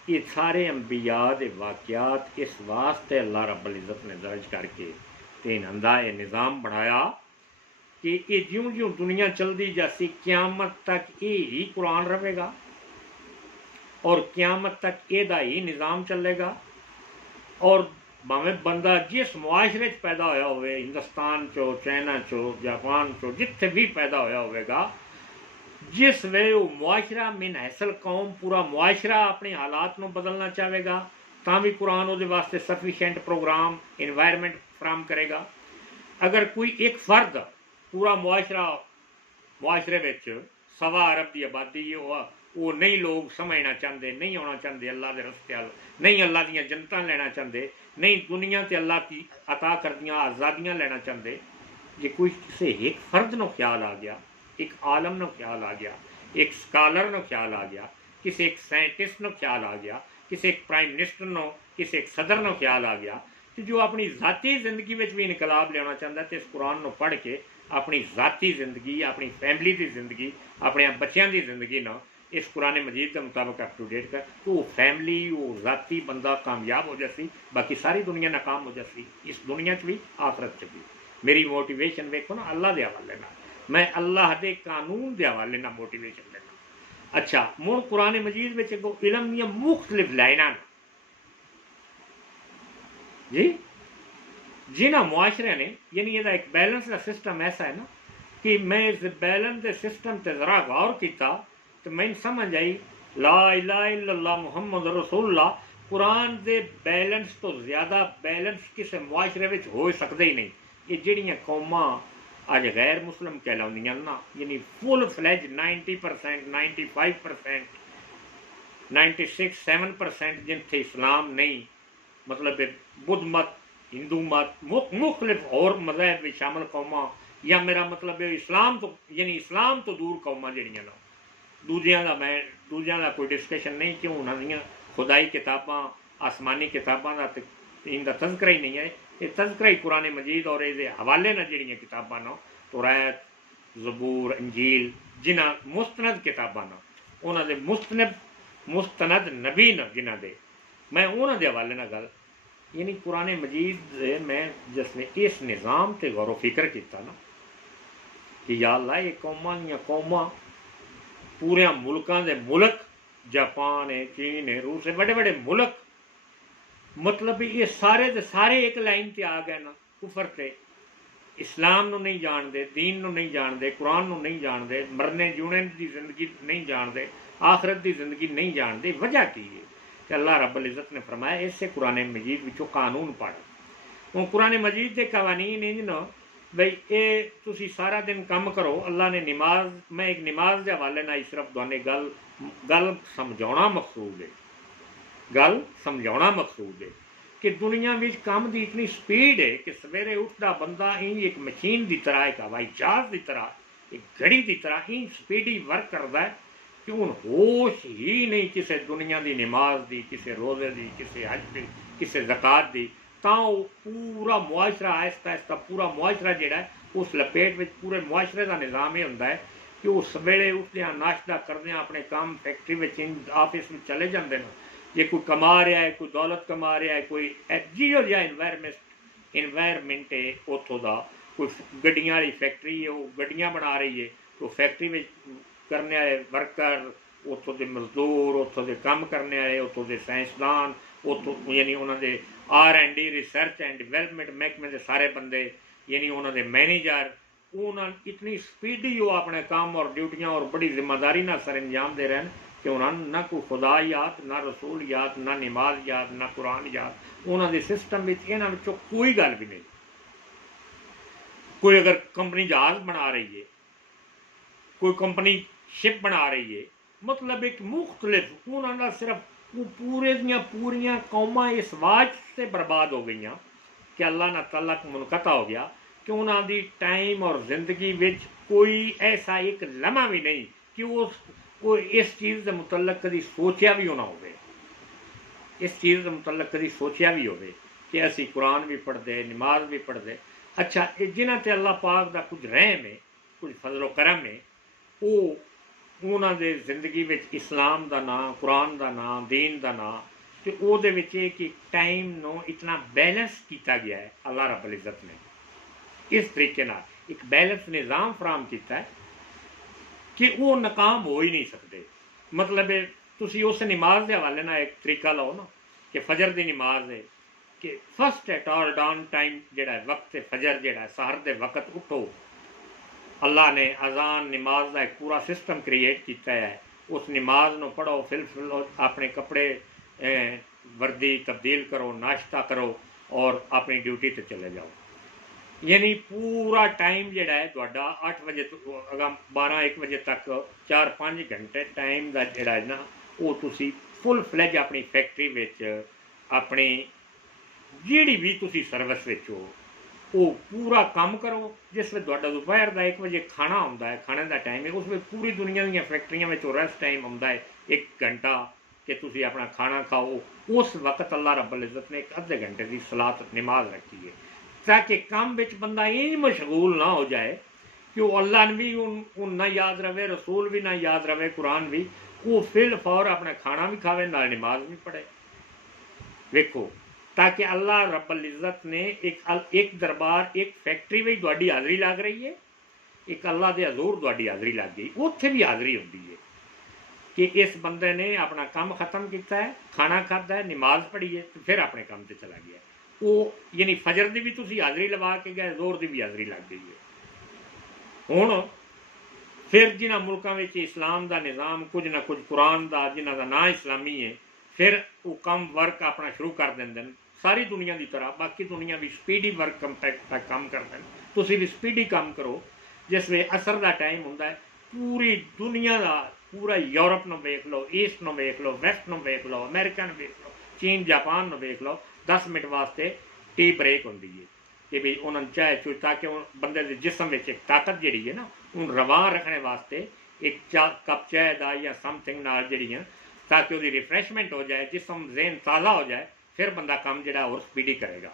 ये सारे अंबिया के वाक़यात इस वास्ते अल्लाह रब्बुल इज़्ज़त ने दर्ज करके ते इन्हां ये निज़ाम बनाया कि ये ज्यों ज्यों दुनिया चलती जासी क़यामत तक ये ही कुरान रहेगा और क़यामत तक एदा ही निज़ाम चलेगा। और भावें बंदा जिस मुआशरे च पैदा होया होवे, हिंदुस्तान चो, चाइना चो, जापान चो, जिथे भी पैदा होया होवेगा, जिस वे वो मुआशरा मिन हैसल कौम पूरा मुआशरा अपने हालात में बदलना चाहेगा तो भी कुरान वो वास्ते सफिशेंट प्रोग्राम इन्वायरमेंट फ्राहम करेगा। अगर कोई एक फर्द पूरा मुआशरे विच सवा अरब की आबादी वो नहीं लोग समझना चाहते, नहीं आना चाहते अल्लाह के रस्ते अल, नहीं अल्लाह दियां जनता लेना चाहते, नहीं दुनिया से अल्लाह की अता कर दियां आज़ादियाँ लेना चाहते, जे कोई किसी एक फर्द को ख्याल आ गया, एक आलम को ख्याल आ गया, एक स्कॉलर को ख्याल आ गया, किसी एक साइंटिस्ट को ख्याल आ गया, किसी एक प्राइम मिनिस्टर नो, किसी एक सदर को ख्याल आ गया, तो जो अपनी ज़ाती ज़िंदगी में भी इनकलाब लिया चाहता है तो इस कुरान को पढ़ के अपनी ज़ाती ज़िंदगी, अपनी फैमिली की ज़िंदगी, अपने बच्चों की ज़िंदगी ना इस कुरान मजीद के मुताबिक अप टू डेट कर, तो वो फैमिली वो ज़ाती बंदा कामयाब हो जासी, बाकी सारी दुनिया नाकाम हो जासी, इस दुनिया भी आखरत च भी। मेरी मोटिवेशन वेखो ना अल्लाह के हवाले ना, मैं अल्लाह के कानून के हवाले ना मोटिवेशन लेना। अच्छा मुड़ कुरान मजीद में अगो इलम दियां मुख्तलिफ लाइनां जी जिन्होंने मुआशरे ने, यानी यदा एक बैलेंस का सिस्टम ऐसा है ना कि मैं इस बैलेंस के सिस्टम से ज़रा गौर किया तो मैं समझ आई ला इलाहा इल्लल्लाह मुहम्मद रसूलुल्लाह कुरान के बैलेंस तो ज़्यादा बैलेंस किसी मुआशरे में हो सकते ही नहीं। ये जड़ियाँ कौमां अज गैर मुस्लिम कहलाउंदियां ना, यानी फुल फ्लैज 90%, 95%, 96-7% जिनथे इस्लाम नहीं, मतलब बुद्ध मत, हिंदू मत, मुख्तलिफ और मज़हब में शामिल कौमां, या मेरा मतलब है इस्लाम तो यानी इस्लाम तो दूर कौमां जड़ियां ना, दूजियां का कोई डिस्कशन नहीं क्यों उन्होंने खुदाई किताबां आसमानी किताबां का इनका तज़करा ही नहीं है। ये तज़करा ही कुरान मजीद और ये हवाले न जड़ियाँ किताबां न तौरात ज़बूर अंजील जिन्हें मुस्तनद किताबां न उन्होंने मुस्तनद नबी न जिन्हों के मैं उन्होंने हवाले न गल, यानी कुरान मजीद मैं जिसने इस निज़ाम से गौर फिक्र किया ना कि या अल्लाह ये कौमां दियां कौमां पूरे मुल्कों के मुल्क जापान है, चीन है, रूस है, बड़े बड़े मुल्क, मतलब ये सारे के सारे एक लाइन से आ गए ना कुफर से, इस्लाम नूं नहीं जानते, दीन नूं नहीं जानते, कुरान नूं नहीं जानते, मरने जिउने की जिंदगी नहीं जानते, आखिरत की जिंदगी नहीं जानते। वजह की है कि अल्लाह रब्बुल इज़्ज़त ने फरमाया इसे कुरान मजीद विचों कानून पढ़। हुण कुरान मजीद के कवानीन इंज न बई ये तुसी सारा दिन कम करो। अल्लाह ने नमाज, मैं एक नमाज के हवाले नाल सिर्फ तुहानू गल गल समझाउणा मकसूद है, गल समझाउणा मकसूद है कि दुनिया में काम की इतनी स्पीड है कि सवेरे उठता बंदा इंज एक मशीन की तरह, एक हवाई जहाज की तरह, एक घड़ी की तरह इंज स्पीडी वर्क करता है कि हूँ होश ही नहीं किसी दुनिया की नमाज की, किसी रोजे की, किसी हज की, किसी ज़कात की। तो पूरा मुआशरा आहिस्ता आहिस्ता पूरा मुआशरा जोड़ा है उस लपेट में पूरे मुआशरे का निज़ाम ये होंगे कि वो सवेले उठद नाश्ता करद अपने काम फैक्ट्री में ऑफिस में चले जाते हैं। जे कोई कमा रहा है, कोई दौलत कमा रहा है, कोई जिहो जिहा इन्वायरमेंट है उतों का, कोई गड्डियां वाली फैक्ट्री है वो गड्डियां बना रही है, तो फैक्ट्री में करने वाले वर्कर, उतों के मजदूर, उतों के काम करने वाले, उतों के साइंसदान, उतों यानी उन्होंने R&D रिसर्च एंड डिवेलपमेंट महकमे के सारे बंदे, यानी उन्होंने मैनेजर, उन्होंने इतनी स्पीडी वो अपने काम और ड्यूटियां और बड़ी जिम्मेदारी ना सर अंजाम दे रहे हैं कि उन्होंने ना कोई खुदा याद, ना रसूल याद, ना नमाज याद, ना कुरान याद। उन्होंने सिस्टम इन्होंने कोई गल भी नहीं। कोई अगर कंपनी जहाज बना रही है, कोई कंपनी शिप बना रही है, मतलब एक मुख्तलिफ उन्होंने सिर्फ पूरे दियाँ पूरियां कौमां इस वास्ते बर्बाद हो गई कि अल्लाह ना ताला को मुनकता हो गया कि उन्होंने टाइम और जिंदगी विच कोई ऐसा एक लम्हा भी नहीं कि वो इस चीज़ के मुतलक कभी सोचा भी होना हो, इस चीज़ के मुतलक कभी सोचा भी हो कि असी कुरान भी पढ़ते, नमाज भी पढ़ते। अच्छा, जिन्हां ते अल्लाह पाक का कुछ रहम है, कुछ फजलो करम है, वो उन्होंने जिंदगी में इस्लाम का नाम, कुरान का नाम, दीन का नाम, तो वो कि टाइम नो इतना बैलेंस किया गया है अल्लाह रब्बुल इज़्ज़त ने। इस तरीके ना एक बैलेंस निज़ाम फराम किया है कि वो नाकाम हो ही नहीं सकते। मतलब तुसी उस नमाज के हवाले ना एक तरीका लो ना कि फजर की नमाज है कि first at all down time जोड़ा वक्त फजर जोड़ा सहर के वक्त उठो। अल्लाह ने अजान नमाज का एक पूरा सिस्टम क्रिएट किया है। उस नमाज को पढ़ो, फिल अपने कपड़े वर्दी तब्दील करो, नाश्ता करो और अपनी ड्यूटी पर चले जाओ। यानी पूरा टाइम जोड़ा है तुहाडा 8 बजे तो अगम 12-1 बजे तक 4-5 घंटे टाइम का जोड़ा है ना वो तुसी फुल फ्लैज अपनी फैक्ट्री विच अपनी जिहड़ी भी तुसी सर्विस विच हो वो पूरा काम करो। जिस वे तुहाडा दोपहर का 1 बजे खाना आउंदा है, खाने का टाइम है, उस वे पूरी दुनिया दी फैक्ट्रियां में रेस्ट टाइम आउंदा है 1 घंटा कि तुसी अपना खाना खाओ। उस वक्त अल्लाह रब्बुल इज़्ज़त ने 1 आधे घंटे की सलात नमाज रखी है ताकि काम बिच बंदा इंज मशगूल ना हो जाए कि वो अल्लाह ने भी उन ना याद रहे, रसूल भी ना याद रहे, कुरान भी, वो फिल फौर अपना खाना भी खावे नाल नमाज भी पढ़े। वेखो, ताकि अल्लाह रब्बुल इज़्ज़त ने एक दरबार, एक फैक्ट्री में तुहाडी हाज़री लग रही है, एक अल्लाह के हजूर तुहाडी हाज़री लग गई, उत्थे भी हाज़री होती है कि इस बंदे ने अपना काम खत्म किया है, खाना खाता है, नमाज पढ़ी है, तो फिर अपने काम से चला गया। वो यानी फजर की भी तुसी हाज़री लगा के गए, जोर की भी हाज़री लग गई है। हुण फिर जिन्हों मुल्कों में इस्लाम का निज़ाम कुछ ना कुछ कुरान का जिन्हों का ना इस्लामी है, फिर वो कम वर्क अपना शुरू कर देंगे सारी दुनिया की तरह। बाकी दुनिया भी स्पीडी वर्क काम करते हैं, तुसी भी स्पीडी काम करो। जिस वे असर का टाइम होंदा है, पूरी दुनिया का पूरा यूरोप में वेख लो, ईस्ट में वेख लो, वैस्ट में वेख लो, अमेरिका में वेख लो, चीन जापान में वेख लो, 10 मिनट वास्ते टी ब्रेक होंदी है कि भी उन्होंने चाहे चू ताकि बंदे के जिसम में एक ताकत जी है ना उन रवा रखने वास्ते एक कप चाय का या समथिंग नाल जी है ताकि वो रिफ्रैशमेंट हो जाए, जिसम जहन ताज़ा हो जाए, फिर बंदा काम जोड़ा और स्पीडी करेगा।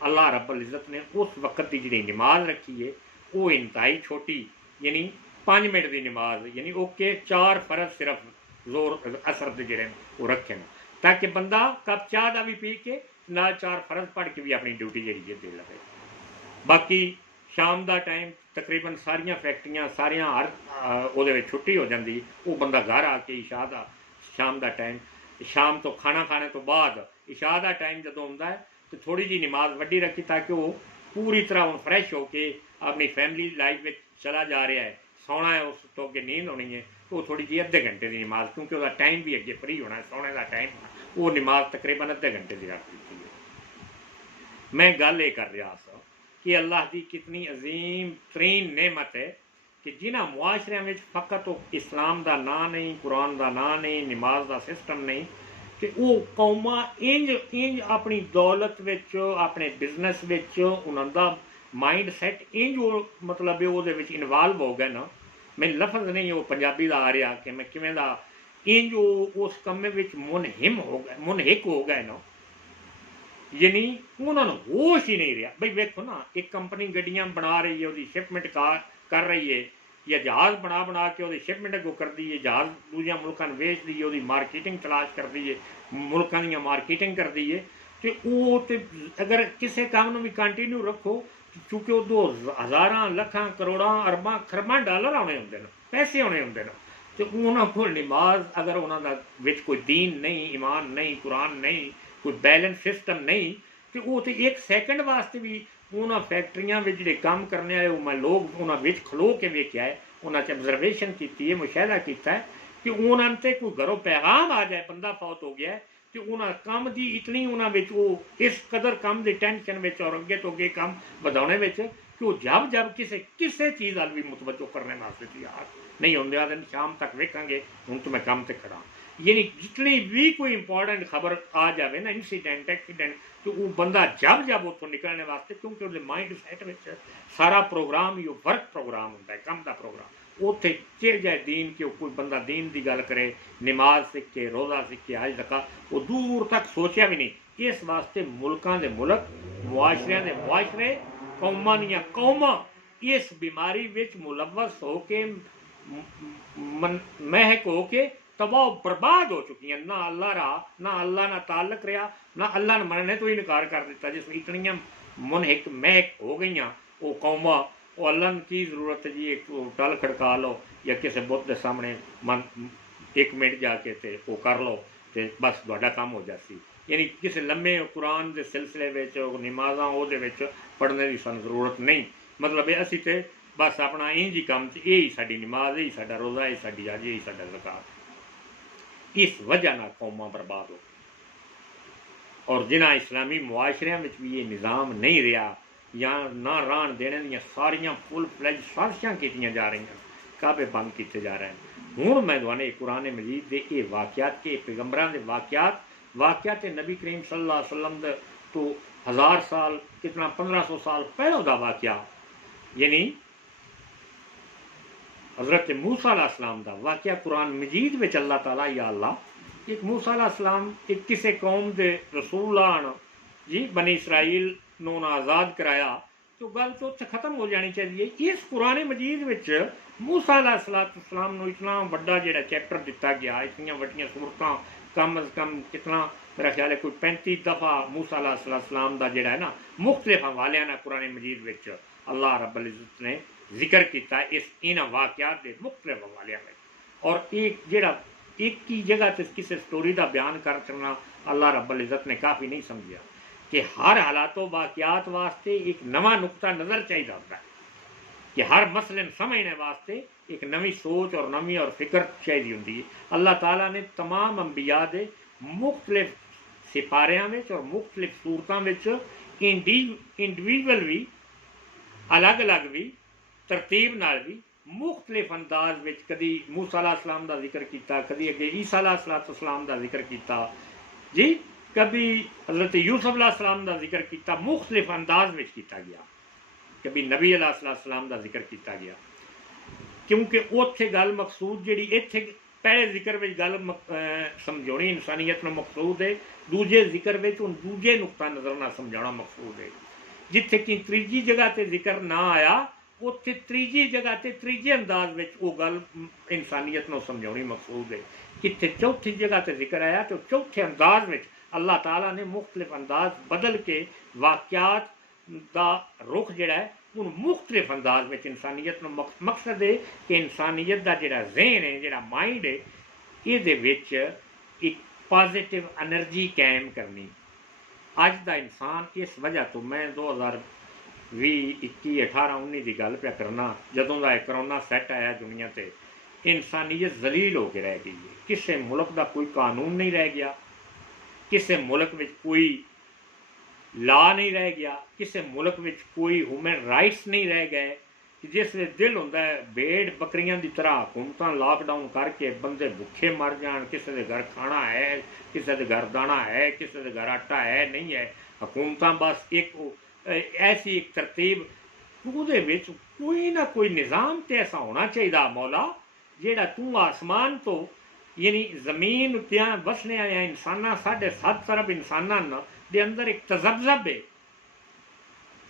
अल्लाह रब्बुल इज़्ज़त ने उस वक्त की जी नमाज रखी है वो इंतहाई छोटी, यानी 5 मिनट की नमाज, यानी ओके 4 फर्ज सिर्फ जोर असर के जोड़े वो रखे न ताकि बंदा कप चाह का भी पी के नाल 4 फर्ज पढ़ के भी अपनी ड्यूटी जी दे लगे। बाकी शाम का टाइम तकरीबन सारिया फैक्ट्रियां सारिया हर वो छुट्टी हो जाती, वो बंदा घर आके इशा का शाम का टाइम, शाम तो खाना खाने तो बाद इशा का टाइम जो आता है तो थोड़ी जी नमाज वड्डी रखी ताकि वो पूरी तरह हम फ्रैश होके अपनी फैमिली लाइफ में चला जा रहा है, सोना है, उस तो अगे नींद होनी है, तो थोड़ी जी अद्धे घंटे की नमाज, क्योंकि वह टाइम भी अगे फ्री होना है, सोने का टाइम होना, वो नमाज तकरीबन अद्धे घंटे की रख दी है। मैं गल ये कर रहा था कि अल्लाह की कितनी अजीम तरीन नेमत है कि जिन्होंने मुआशरिया में फकत इस्लाम का ना नहीं, कुरान का ना नहीं, नमाज का सिस्टम नहीं, कि वो कौमां इंज इंज अपनी दौलत विच, अपने बिजनेस विच उन्होंने माइंड सैट इंज मतलब वो इनवाल्व हो गए ना, मैं लफज नहीं वो पंजाबी का आ रहा कि मैं किमें दा इंज उस कमे विच मुनहिम हो गए, मुनहिक हो गए ना, यानी उन्होंने होश ही नहीं रहा। भाई वेखो ना, एक कंपनी गड्डियां बना रही है, वो शिपमेंट कर रही है, या जहाज बना के वो शिपमेंट अगों कर दी है, जहाज दूसरे मुल्कों में बेच दी है, वो मार्केटिंग तलाश कर दी है, मुल्कों दी मार्केटिंग कर दी है, तो वो तो अगर किसी काम भी कंटिन्यू रखो, क्योंकि वो 2000 लखां करोड़ां अरबां खरबां डॉलर आने होंगे, पैसे आने होंगे, तो उन्होंने को नमाज अगर उन्होंने कोई दीन नहीं, ईमान नहीं, कुरान नहीं, कोई बैलेंस सिस्टम नहीं, तो वो तो एक सैकंड वास्ते भी उन्होंने फैक्ट्रियां में जो काम करने वाले मैं लोग उन्होंने खलो के वेख्या है, उन्होंने ऑब्जर्वेशन की है, मुशाहदा किया है कि उन्होंने कोई घरों पैगाम आ जाए, बंदा फौत हो गया है, कि उन्होंने काम की इतनी उन्होंने वो इस कदर काम की टेंशन में और अगे तो अगे काम बढ़ाने कि वो जब जब किसी चीज़ वाल भी मुतवजो करने वास्ते तैयार नहीं होंगे, आदि शाम तक वेखेंगे हूँ तो मैं काम से खड़ा, यानी जितनी भी कोई इंपॉर्टेंट खबर आ जाए ना, इंसीडेंट एक्सीडेंट, तो वो बंदा जब जब उतों निकलने वास्ते, क्योंकि वो माइंड सैट में सारा प्रोग्राम ही वर्क प्रोग्राम होता है, काम का प्रोग्राम, उत्थे चिर जाए दीन के कोई बंदा दीन की गल करे, नमाज सीखे, रोज़ा सीखे, अज तक वो दूर तक सोचा भी नहीं। इस वास्ते मुल्कों के मुल्क, मुआशरिया के मुआशरे, कौमां दियां कौमां इस बीमारी विच मुलवस होके महक होके तबाह बर्बाद हो चुकी हैं। ना अल्लाह रहा, ना अल्लाह ना ताल्लुक रहा, ना अल्लाह ने मनने तो इनकार कर दिता, जिस इतनियां मुनहिक महक हो गई वो कौमां, वो अल्लाह की जरूरत है जी, एक टल खड़का लो या किसी बुत के सामने मन 1 मिनट जाके तो वो कर लो, तो बस तुहाडा काम हो जासी। यानी किसी लम्बे कुरान के सिलसिले में नमाजा वो पढ़ने की सानू जरूरत नहीं, मतलब असी तो बस अपना इंज ही काम, यही साडी नमाज, यही साडा रोज़ा, यही साडी हज, यही साडा ज़कात। इस वजह ना कौमां बर्बाद हो, और जिन्हें इस्लामी मुआशरिया में भी ये निज़ाम नहीं रहा, या ना रान देने दियां सारियां फुल फ्लैज साजिशां कीतियां जा रही, काबे बंद किए जा रहे हैं। हूँ मैं तुहानू कुरान मजीद के ये वाक़यात के पैगंबरां के वाक़यात नबी करीम सल्लल्लाहु अलैहि वसल्लम तो 1000 साल कितना 1500 साल पहलों का वाक़या, यानी हज़रत मूसा अलैहिस्सलाम का वाक़या कुरान मजीद में अल्लाह ताला, या अल्लाह एक मूसा अलैहिस्सलाम एक किसी कौम के रसूल आन जी, बनी इसराइल नूं आज़ाद कराया, तो गल तो उत्थे खत्म हो जानी चाहिए। इस कुरान मजीद विच मूसा अलैहिस्सलाम नूं इतना बड़ा जिहड़ा चैप्टर दिता गया, इतनियां वड्डियां सूरतां, कम अज़ कम कितना मेरा ख्याल है कोई 35 दफ़ा मूसा अलैहिस्सलाम का जिहड़ा है ना मुख्तलिफ हवालियां ना कुरान मजीद विच अल्लाह रब्बुल इज़्ज़त ने जिक्र किया इस इन वाक़यात के मुख्तलिफ हवालियां में। और एक जिहड़ा एक ही जगह से किसी स्टोरी का बयान करना अल्लाह रब्बुल इज़्ज़त ने काफ़ी नहीं समझा, कि हर हालातों वाक़यात वास्ते एक नवा नुकता नज़र चाहिए होता है, कि हर मसले समझने वास्ते एक नवी सोच और नवी और फिक्र चाहिए होंगी है। अल्लाह ताला ने तमाम अंबिया के मुख्तलिफ सिपारियां में और मुख्तलिफ सूरतों में इंडिविजुअल भी अलग अलग भी तरतीब नाल भी मुख्तलिफ अंदाज में कभी मूसा अलैहिस्सलाम का जिक्र किया, कभी अगे ईसा अलैहिस्सलाम का जिक्र किया जी, कभी हज़रत यूसुफ अलैहिस्सलाम का जिक्र किया, मुख्तलिफ अंदाज में किया गया, कभी नबी अलैहिस्सलाम का जिक्र किया गया, क्योंकि उत्थे गल मकसूद जी इत्थे पहले जिक्र में गल समझानी इंसानियत में मकसूद है, दूजे जिक्र में उन दूजे नुकता नज़र ना समझाना मकसूद है। जिथे कि तीजी जगह पर जिक्र ना आया, उत्थे तीजी जगह पर तीजे अंदाज में वो गल इंसानियत को समझानी मकसूद है। कितने चौथी जगह पर जिक्र आया तो चौथे अंदाज में अल्लाह ताला ने मुख्तलिफ अंदाज बदल के वाक़यात का रुख जिहड़ा है उन मुख्तलिफ अंदाज में इंसानियत में मकसद है कि इंसानियत का जिहड़ा ज़हन है, जिहड़ा माइंड है, ये एक पॉजिटिव एनर्जी कायम करनी। अज का इंसान इस वजह तो मैं 2021 18 19 की गल पे करना, जदों का करोना सैट आया दुनिया से, इंसानियत जलील होकर रह गई है। किसी मुल्क का कोई कानून नहीं रह गया, किसी मुल्क में कोई ला नहीं रह गया, किसी मुल्क में कोई ह्यूमन राइट्स नहीं रह गए। जिस वे दिल होंदा है भेड़ बकरियां की तरह हुकूमत लॉकडाउन करके बंदे भुखे मर जान, किसी के घर खाना है, किसी के घर दाना है, किसी के घर आटा है नहीं है, हुकूमत बस एक ऐसी एक तरतीब, ਉਹਦੇ ਵਿੱਚ कोई ना कोई निज़ाम तो ऐसा होना चाहिए मौला, जेड़ा तू आसमान तो यानी जमीन उत्ते बसने वाले इंसाना 7.5 अरब इंसाना दे अंदर एक तजब्जब है,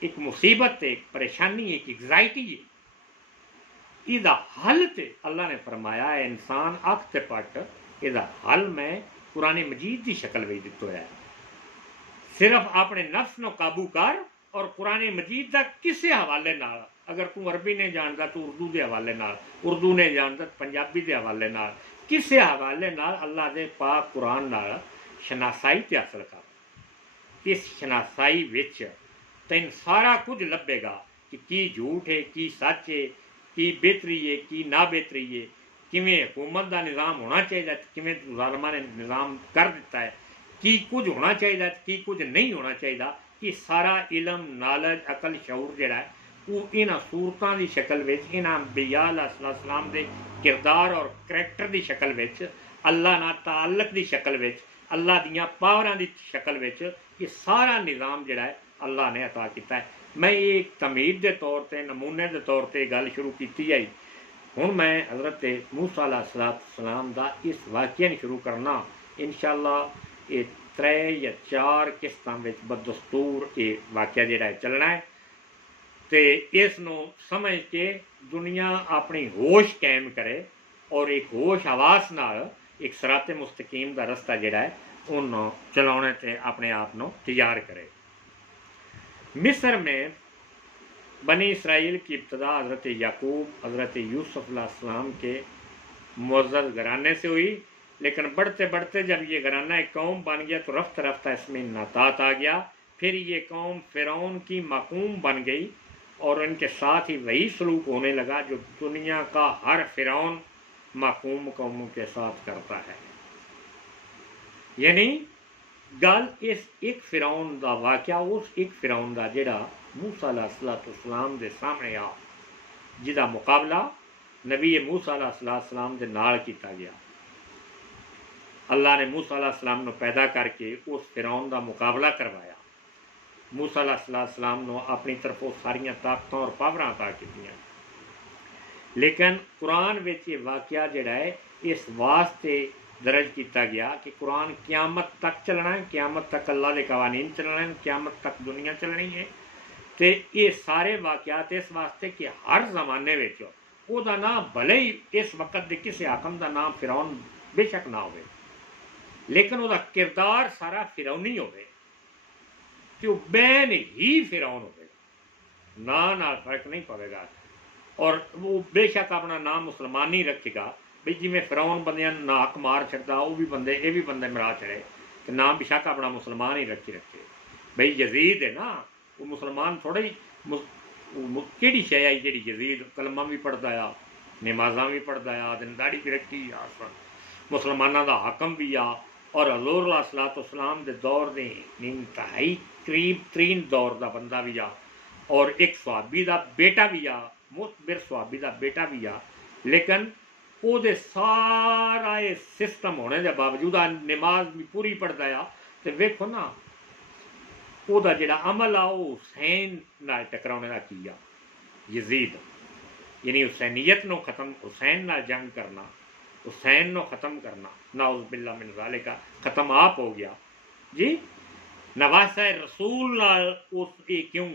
एक मुसीबत है, एक परेशानी, एक एग्जाइटी है। इसका हल तो अल्लाह ने फरमाया है इंसान अख ते पट, इसका हल मैं कुरान मजीद की शक्ल में दिता है। सिर्फ अपने नफ्स को काबू कर और कुरान मजीद का किसी हवाले नाल, अगर तू अरबी नहीं जानता तू उर्दू के हवाले नाल, उर्दू नहीं जानता पंजाबी के हवाले नाल, किसी हवाले नाल अल्लाह के पाक कुरान नाल शनासाई ते हासिल कर। इस शनासाई विच तैन सारा कुछ लभेगा कि की झूठ है, की सच है, की बेहतरी है, की ना बेहतरी है, किवें हुकूमत का निज़ाम होना चाहिए, किवें ज़ालिमां ने निज़ाम कर दिता है, की कुछ होना चाहिए, की कुछ नहीं होना चाहिए। कि सारा इलम नॉलेज अकल शऊर जिहड़ा है वो इन्हां सूरतां की शक्ल में, इन्हां अंबिया अलैहिस्सलाम के किरदार और करैक्टर की शक्ल में, अल्लाह नाल ताल्लुक की शक्ल में, अल्लाह दियां पावरां की शक्ल में, ये सारा निज़ाम जिहड़ा है अल्लाह ने अता किया है। मैं ये एक तमीद के तौर पर, नमूने के तौर पर गल शुरू की है। हुण मैं हज़रत मूसा अलैहिस्सलाम का इस वाक़े शुरू करना, इंशाअल्लाह ये 3 या 4 किस्तां विच बदस्तूर ये वाक़या जिहड़ा है चलना है, तो इसनों समझ के दुनिया अपनी होश कायम करे और एक होश हवास नाल एक सराते मुस्तकीम का रस्ता जिहड़ा है उन्होंने चलाने ते अपने आप को तैयार करे। मिस्र में बनी इसराइल की इब्तदा हज़रत याकूब हज़रत यूसुफ अलैहिस्सलाम के मुअज़्ज़ज़ घराने से हुई, लेकिन बढ़ते बढ़ते जब ये घराना एक कौम बन गया तो रफ्ता रफ्ता इसमें नातात आ गया। फिर ये कौम फ़िरौन की माकूम बन गई और इनके साथ ही वही सलूक होने लगा जो दुनिया का हर फ़िरौन माकूम कौमों के साथ करता है। यानी गल इस एक फ़िरौन का वाक़या उस एक फ़िरौन का जिहड़ा मूसा अलैहिस्सलाम के सामने आ, जिसका मुकाबला नबी मूसा अलैहिस्सलाम के नाल किया गया। अल्लाह ने मूसा अलैहिस्सलाम को पैदा करके उस फ़िरौन का मुकाबला करवाया। मूसा अलैहिस्सलाम को अपनी तरफों सारिया ताकत और पावरां अता कीतियां, लेकिन कुरान विच ये वाक़या जिहड़ा है इस वास्ते दर्ज किया गया कि कुरान क़यामत तक चलना है, क़यामत तक अल्लाह के कवानीन चलना है, क़यामत तक दुनिया चलनी है। तो ये सारे वाक़यात इस वास्ते कि हर ज़माने में उहदा नाम भले ही इस वक्त के किसी हाकम का नाम फ़िरौन बेशक ना हो, लेकिन वह किरदार सारा फिरौनी होवे तो बैन ही फिरौन होगा, ना नाल फर्क नहीं पवेगा। और वो बेशक अपना नाम मुसलमान ही रखेगा, बी जिमें फिरौन बंद नाक मार छड़ता वो भी बंदे ये भी बंदे मरा छड़े, तो नाम बेशक अपना मुसलमान ही रखे बई यजीद है ना, वो मुसलमान थोड़े ही कि शय आई जी यजीद कलमा भी पढ़ता आ, नमाजा भी पढ़ता आ, दिनदाड़ी भी रखी आ, मुसलमाना का हाकम भी आ, और हज़ूर अलैहिस्सलाम के दौर के इंतहाई करीब तरीन दौर का बंदा भी आ, और एक सुहाबी का बेटा भी आ, मुतबिर सुहाबी का बेटा भी आ, लेकिन वो सारा ये सिस्टम होने के बावजूद नमाज भी पूरी पढ़ता आ। तो वेखो ना वह जोड़ा अमल आ वो हुसैन नाल टकराने का की आ, यजीद यानी हुसैनीयत को खत्म, हुसैन नाल जंग करना, हुसैन को ख़त्म करना, नाउज़ बिल्लाह मिन ज़ालिका ख़त्म आप हो गया जी। नवासा रसूल नाल उस ये क्यों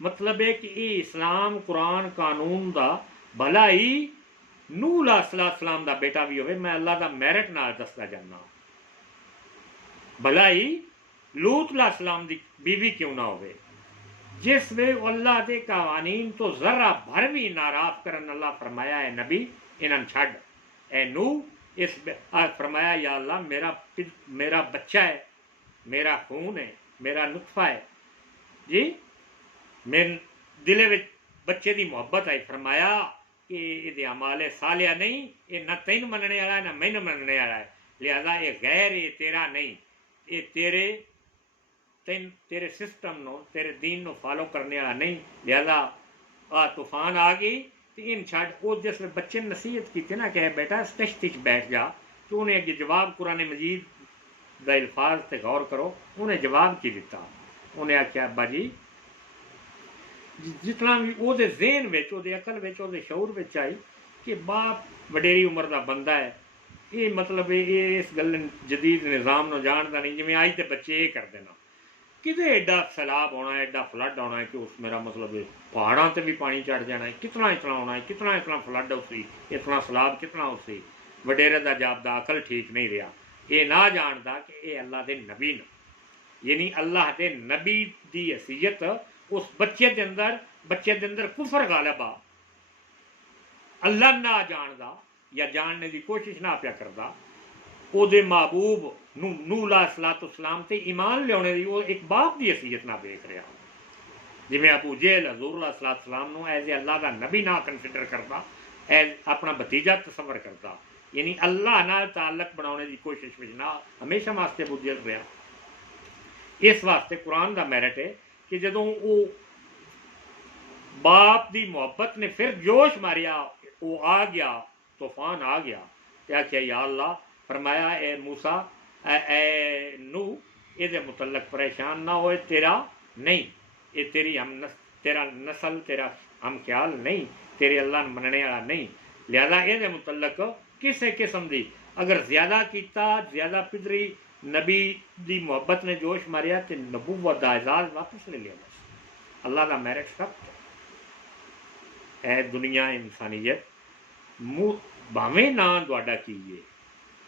मतलब है कि ये इस्लाम कुरान कानून का भला ही नूह अलैहिस्सलाम का बेटा भी होवे, मैं अल्लाह का मैरिट नाल दसदा जाना, भला ही लूत अलैहिस्सलाम की बीवी क्यों ना होवे, जिस वे अल्लाह के कवानीन तो जरा भर भी नाराज करन अल्लाह फरमाया है नबी इन्हन छड़ ए नूह इस फरमाया या अल्लाह मेरा बच्चा है, मेरा खून है, मेरा नुतफ़ा है जी, दिले विच बच्चे की मुहब्बत आई, फरमाया कि ये अमाले सालिया नहीं, ये ना तेन मनने वाला ना मैनू मनने वाला है, लिहाजा ये गैर, ये तेरा नहीं, ये तेरे सिस्टम नो तेरे दीन नो फॉलो करने वाला नहीं, लिहाजा आ तूफान आ गई तो इन छड़। वो जिस बच्चे ने नसीहत की ना कि बेटा कश्ती च बैठ जा, तो उन्हें अगे जवाब कुरान मजीद दा अल्फाज ते गौर करो, उन्हें जवाब की दिता। उन्हें आख्या अब्बा जी जितना भी ओदे ज़हन विच, ओदे अकल विच, ओदे शऊर विच आई कि बाप वडेरी उम्र का बंदा है, ये मतलब ये इस गल जदीद निज़ाम नो जानता नहीं, जिवें अज के बच्चे ये करते ना कि एडा सैलाब होना है, एडा फ्लड आना है कि उस मेरा मतलब पहाड़ों से भी पानी चढ़ जाना है, कितना इतना होना है, कितना इतना फ्लड उसी, इतना सैलाब कितना उसी। वडेरे का जापदा अकल ठीक नहीं रहा, ये ना जानता कि ये अल्लाह के नबी ने, यानी अल्लाह के नबी की हैसीयत उस बच्चे के अंदर कुफर गालिब आ, अल्लाह ना जानता या जानने की कोशिश ना पिया करता, ਉਹਦੇ महबूब नूह अलैहिस्सलाम ते ईमान लियाने दी वो एक बाप की हैसीयत ना देख रहा, जिवें अबू जहल हजूर अलैहिस्सलाम नूं एज ए अल्लाह का नबी ना कंसिडर करता, एज अपना भतीजा तस्वर करता, यानी अल्लाह नाल ताल्लुक बनाने की कोशिश में ना हमेशा वास्ते अबू जहल रहा। इस वास्ते कुरान का मैरिट है कि जदों वो बाप की मुहब्बत ने फिर जोश मारिया, वो आ गया, तूफान आ गया, तो आख्या या अल्लाह, फरमाया ए मूसा ए नूह ये मुतलक परेशान ना हो, तेरा नहीं, ये तेरा नस्ल तेरा हम ख्याल नहीं, तेरे अल्लाह मनने वाला नहीं, लिहाजा ये मुतलक किसी किस्म की अगर ज्यादा किया, ज्यादा पिदरी नबी की मुहब्बत ने जोश मारिया तो नबूवत का एजाज वापस ले लिया। बस अल्लाह का मैरिट सब है। दुनिया इंसानियत भावें ना तुहाडा कीजिए,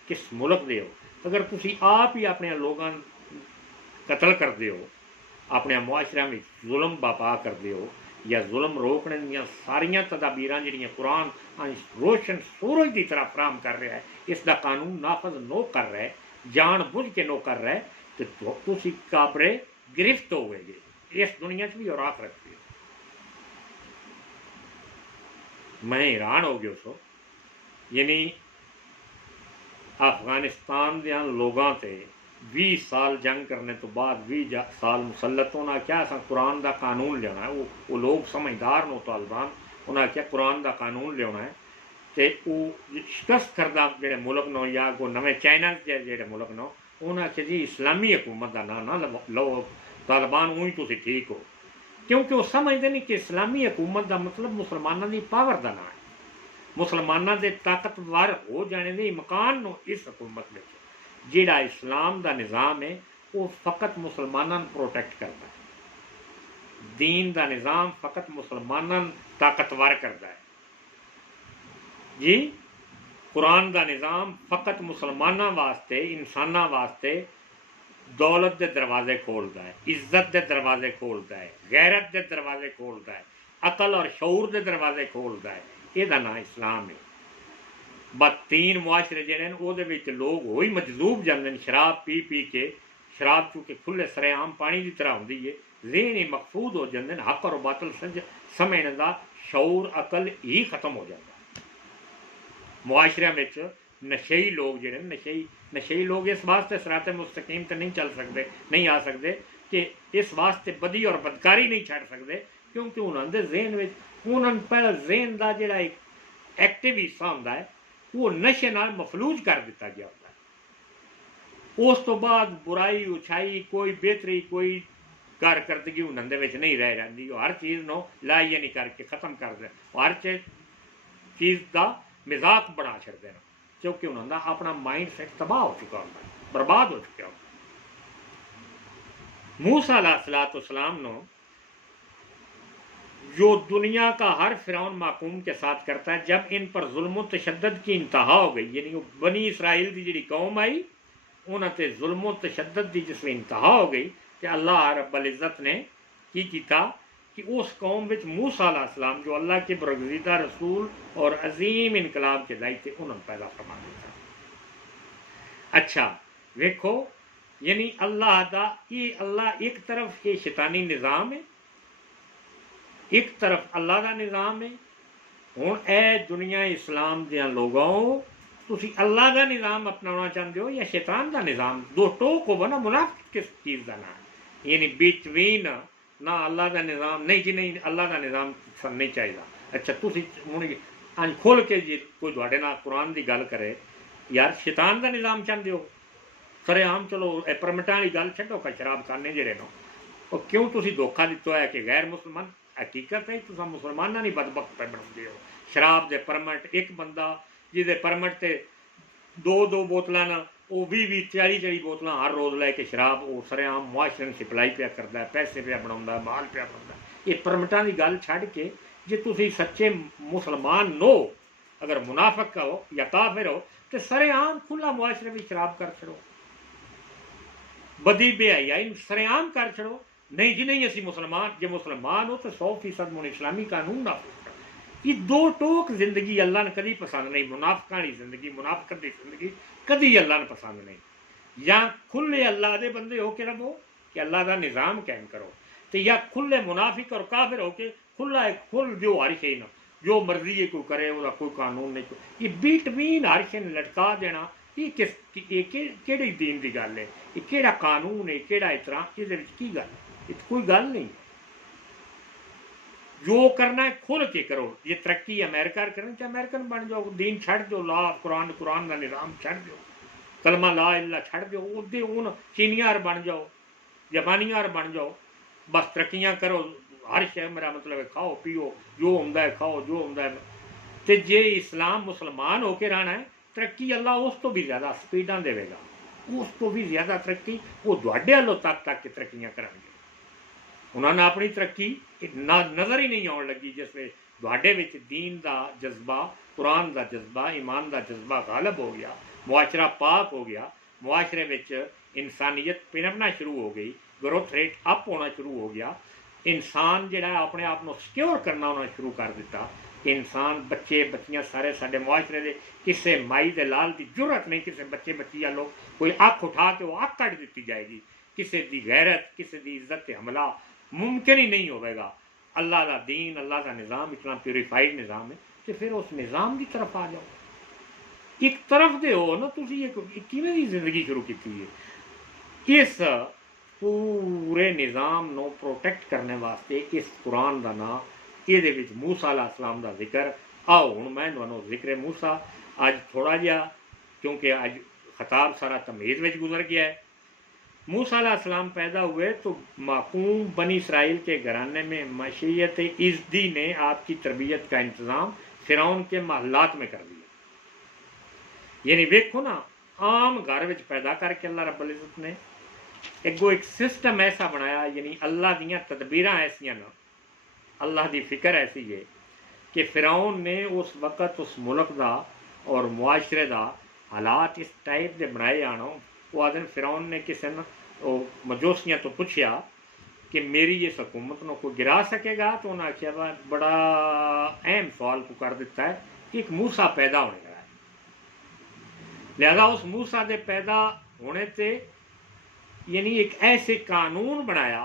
किस मुल्क दे हो, अगर तुसी आप ही अपने लोगों कतल करते हो, अपने मुआशरे में जुल्म बपा करते हो, या जुल्म रोकने दी सारिया तदाबीरां जिहड़ियां कुरान रोशन सूरज की तरह फराम कर रहा है, इसका कानून नाफज नो कर रहा है, जान बुझ के नो कर रहा है, तो तुसी कापरे गिरफ्त होगे इस दुनिया च भी और आखिरत भी। मैं हैरान हो गया सो, यानी अफगानिस्तान के लोगों से 20 साल जंग करने तो बाद 20 साल मुसलत होना क्या असा कुरान का कानून लिया है, वो लोग समझदार नो तालिबान, उन्हें क्या कुरान का कानून लिया है, तो वो शिकस्त करदा जोड़े मुल्क नो या को नवे चाइना जोड़े मुल्क नो, उन्हें आख्या जी इस्लामी हुकूमत का ना ना लो तालिबान, ऊँ तुम ठीक हो, क्योंकि वो समझते नहीं कि इस्लामी हुकूमत का मतलब मुसलमानों की पावर का ना है, मुसलमानों के ताकतवर हो जाने के इम्कान नो इस हुकूमत में जिहड़ा इस्लाम का निज़ाम है वो फ़कत मुसलमानों प्रोटेक्ट करता है, दीन का निज़ाम फ़कत मुसलमानों ताकतवर करता है जी। कुरान का निज़ाम फ़कत मुसलमानों वास्ते, इंसानों वास्ते दौलत के दरवाजे खोलता है, इज्जत के दरवाजे खोलता है, गैरत के दरवाजे खोलता है, अकल और शऊर के दरवाजे खोलता है, यदा ना इस्लाम है। बदतीन मुआशरे जिहड़े वो लोग हो ही मजदूब जाते हैं, शराब पी पी के, शराब चूँकि खुले सरेआम पानी की तरह होंगी है, ज़हन ही मकसूद हो जाते हैं, हक और बातल समझने का शऊर अकल ही खत्म हो जाता है। मुआशरे में नशेई लोग जिहड़े नशेई लोग इस वास्ते सराते मुस्तकीम तो नहीं चल सकते, नहीं आ सकते कि इस वास्ते बदी और बदकारी नहीं छड़ सकते, क्योंकि उन्होंने ज़हन में उन्होंने पहला ज़हन का जोड़ा एक एक्टिव हिस्सा होंदा है वो नशे नाल मफलूज कर दिता गया होता है। उस तो बाद बुराई उछाई कोई बेहतरी कोई कारकर्दगी उन्होंने नहीं रह जाती, हर चीज़ नो लाइए नहीं करके ख़त्म कर दे, हर चीज़ का मजाक बना छड़ते हैं, क्योंकि उन्होंने अपना माइंड सेट तबाह हो चुका होता है, बर्बाद हो चुका होता है। मूसा अलैहिस्सलाम नो जो दुनिया का हर फिरौन माकूम के साथ करता है, जब इन पर जुल्म तशद्दद की इंतहा हो गई, यानी बनी इसराइल की जी कौम आई उन्होंने जुल्म तशद्दद की जिसमें इंतहा हो गई, तो अल्लाह रब्बुल इज़्ज़त ने की किया कि उस कौम में मूसा अलैहिस्सलाम जो अल्लाह के बरगज़ीदा रसूल और अजीम इनकलाब के दाई थे उन्होंने पैदा फरमा दिया। अच्छा वेखो, यानी अल्लाह का ये अल्लाह एक तरफ ये शैतानी निज़ाम है एक तरफ अल्लाह का निज़ाम है। हुण ए दुनिया इस्लाम दियां लोगों, तुसी अल्लाह का निज़ाम अपनाना चाहते हो या शैतान का निज़ाम? दो टोक हो ना, मुनाफिक किस चीज़ का नाम, यानी बिटवीन ना अल्लाह का निज़ाम नहीं जी, नहीं अल्लाह का निज़ाम नहीं चाहिए। अच्छा तुसी हुण अंज खोल के जी कोई तुहाडे नाल कुरान की गल करे, यार शैतान का निज़ाम चाहते हो सरेआम। चलो परमिटां वाली गल छड्डो, का शराब खाने जेड़े नो, और क्यों तुसी धोखा दिता है कि गैर मुसलमान, हकीकत है तुम मुसलमाना नहीं बदबख्त पे बनाते हो। शराब दे परमिट, एक बंदा जिदे परमिट से दो बोतल न, वो 20-40 बोतल हर रोज़ लैके शराब वो सरेआम मुआशरे सप्लाई पिया करता है, पैसे पिया बना, माल पिया बनता। ये परमिटा की गल छड़ के जे तुसी सच्चे मुसलमान नो, अगर मुनाफिक हो या काफिर हो, तो सरेआम खुला मुआशरे में शराब कर छड़ो, बदी बेहयाई सरेआम कर छड़ो। नहीं जी नहीं, असी मुसलमान, जे मुसलमान हो तो 100% मुन इस्लामी कानून ना। ये दो टोक जिंदगी अल्लाह ने कभी पसंद नहीं। मुनाफिकां दी जिंदगी, मुनाफिकत दी जिंदगी कभी अल्लाह ने पसंद नहीं। या खुले अल्लाह दे बंदे हो के रहो कि अल्लाह का निज़ाम कायम करो, तो या खुले मुनाफिक और काफिर हो के खुला है, खुल जो हर शे न जो मर्जी है कोई करे, उसका कोई कानून नहीं। ये बिटवीन हर शे लटका देना, ये किस केड़ी दीन की गल है? ये केड़ा कानून है, केड़ा इतराम, ये की गल? ये कोई गल नहीं। जो करना है खुल के करो। ये तरक्की अमेरिका करनी चाहे अमेरिकन बन जाओ, दीन छड़ दो, ला कुरान कुरान का निज़ाम छड़ दो, कलमा ला इला छड़ दो, उदे हूँ चीनियार बन जाओ, जापानियार बन जाओ, बस तरक्कियां करो। हर शय मेरा मतलब है खाओ पियो, जो होंदा है खाओ, जो होंदा है। तो जे इस्लाम मुसलमान होकर रहना है, तरक्की अल्लाह उस तो भी ज़्यादा स्पीडां देगा, उस तो भी ज़्यादा तरक्की वो तुहाडे वालों तक के तरक्कियां करांगे। उन्होंने अपनी तरक्की नज़र ही नहीं आने लगी जिसले तुहाडे विच दीन का जज्बा, कुरान का जज्बा, ईमान का जज्बा गालब हो गया, मुआशरा पाक हो गया, मुआशरे विच इंसानियत पिनपना शुरू हो गई, ग्रोथ रेट अप होना शुरू हो गया। इंसान जिहड़ा अपने आप को सिक्योर करना उन्होंने शुरू कर दिता कि इंसान बच्चे बच्चियां सारे साडे मुआशरे के किसी माई के लाल की जरूरत नहीं, किसी बच्चे बच्ची वालों कोई अख उठा के वो अख कट दी जाएगी, किसी की गैरत, किसी की इज्जत से हमला मुमकिन ही नहीं होगा। अल्लाह का दीन, अल्लाह का निज़ाम इतना प्योरीफाइड निज़ाम है, तो फिर उस निज़ाम की तरफ आ जाओ। एक तरफ दे हो ना, तुसी एक किवें दी जिंदगी शुरू की है। इस पूरे निज़ाम को प्रोटेक्ट करने वास्ते इस कुरान का नाम, ये मूसा अलैहिस्सलाम का जिक्र। आओ हुण मैं तुहानूं जिक्र मूसा अज थोड़ा जिहा, क्योंकि अज खताब सारा तमीज़ में गुजर गया है। मूसा अलैहिस्सलाम पैदा हुए तो माकूम बनी इसराइल के घराने में मशीयत इज़्दी ने आपकी तरबियत का इंतज़ाम फ़िरौन के महलात में कर दिया। यानी देखो ना, आम घर में पैदा करके अल्लाह रब्बुल इज़्ज़त ने एक सिस्टम ऐसा बनाया, यानी अल्लाह दियाँ तदबीरां ऐसियां न, अल्लाह की फिक्र ऐसी है कि फ़िरौन ने उस वक़्त उस मुल्क का और मुआशरे का हालात इस टाइप के बनाए आना। वो आदमी फ़िरौन ने किसी ने मजूसियां तो पूछया कि मेरी इस हुकूमत को कोई गिरा सकेगा, तो उन्हें आख्या बड़ा अहम सवाल को कर दिता है कि एक मूसा पैदा होने लगा है। लिहाजा उस मूसा के पैदा होने से यानी एक ऐसे कानून बनाया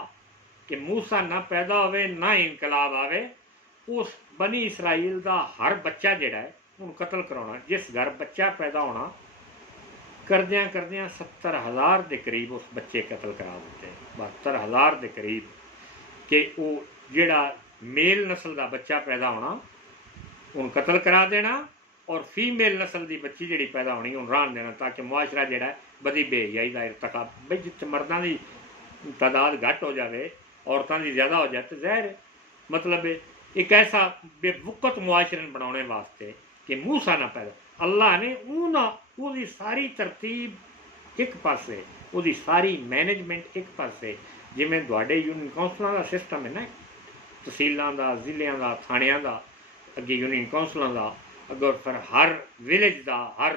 कि मूसा ना पैदा होवे ना इनकलाब आवे। उस बनी इसराइल का हर बच्चा जिहड़ा है उन्हें कतल कराना। जिस घर बच्चा पैदा होना करद्या करद्या 70,000 के करीब उस बच्चे कतल करा दिते, 72,000 के करीब, कि वो जिहड़ा मेल नस्ल का बच्चा पैदा होना उन कतल करा देना, और फीमेल नस्ल की बच्ची जी पैदा होनी उन रहन देना, ताकि मुआशरा जिहड़ा बदी बेहयाई का इरतकाब, बई जिथे मर्दों की तादाद घट हो जाए, औरतों की ज़्यादा हो जाए, तो ज़ाहिर मतलब एक ऐसा बेवकत मुआशरे बनाने वास्ते कि मूसा ना पैदा, अल्लाह ने उहदी सारी तरतीब एक पासे, उहदी सारी मैनेजमेंट एक पासे, जिमें तुहाडे यूनियन काउंसलों का सिस्टम है ना, तहसीलों का, जिलों का, थाणियां का, अगे यूनियन काउंसलों का, अगर फिर हर विलेज का, हर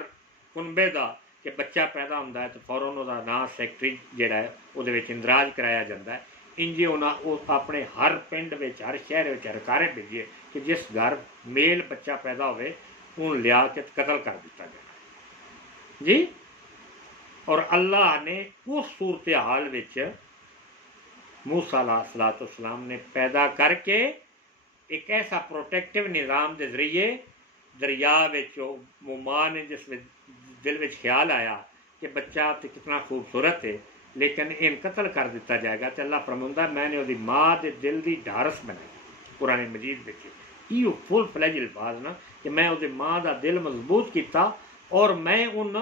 कुनबे का कि बच्चा पैदा होंदा है तो फौरन उसका नाम सैकटरी जिहड़ा है उहदे इंदराज कराया जाता है। इंजे उन्हें अपने हर पिंड में, हर शहर में सरकारें भेजिए कि जिस घर मेल बच्चा पैदा होवे उन लिया के कतल कर दिता जाए जी। और अल्लाह ने उस सूरत हाल विच मूसा अलैहिस्सलाम ने पैदा करके एक ऐसा प्रोटेक्टिव निज़ाम के जरिए दरिया मां ने जिस दिल में ख्याल आया कि बच्चा तो कितना खूबसूरत है लेकिन इन कत्ल कर दिता जाएगा, तो अल्लाह फरमांदा मैंने उसकी माँ के दिल की ढारस बनाई। कुरान मजीद इो फुल फ्लैज अल्फाज ना कि मैं उसकी माँ का दिल मजबूत किया और मैं उन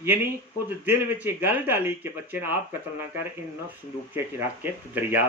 यानी उस दिल में एक गल डाली कि बच्चे ने आप कत्ल ना कर, इन संदूके च रख के दरिया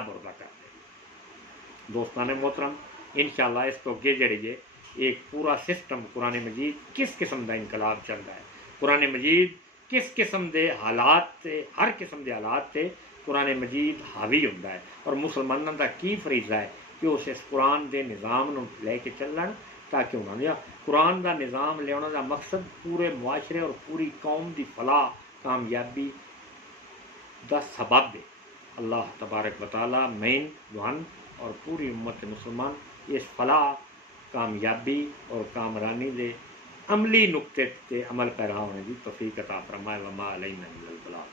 बुरदा कर दे। दोस्तान मोहतरम इंशाअल्लाह इस तो अगे जड़ी एक पूरा सिस्टम कुरान मजीद किस किस्म का इनकलाब चलता है, कुरान मजीद किस किस्म के हालात से हर किस्म के हालात से कुरान मजीद हावी होता है और मुसलमानों का की फरीजा है कि उस इस कुरान के निज़ाम को लैके चलन ताकि उन्होंने कुरान का निज़ाम लिया का मकसद पूरे मुआशरे और पूरी कौम की फलाह कामयाबी का सबब है। अल्लाह तबारक व तआला मैन वन और पूरी उम्मत मुसलमान इस फलाह कामयाबी और कामरानी के अमली नुकते अमल पैरा होने की तौफीक अता फरमाए। वमा अलैना इल्लल बलाग।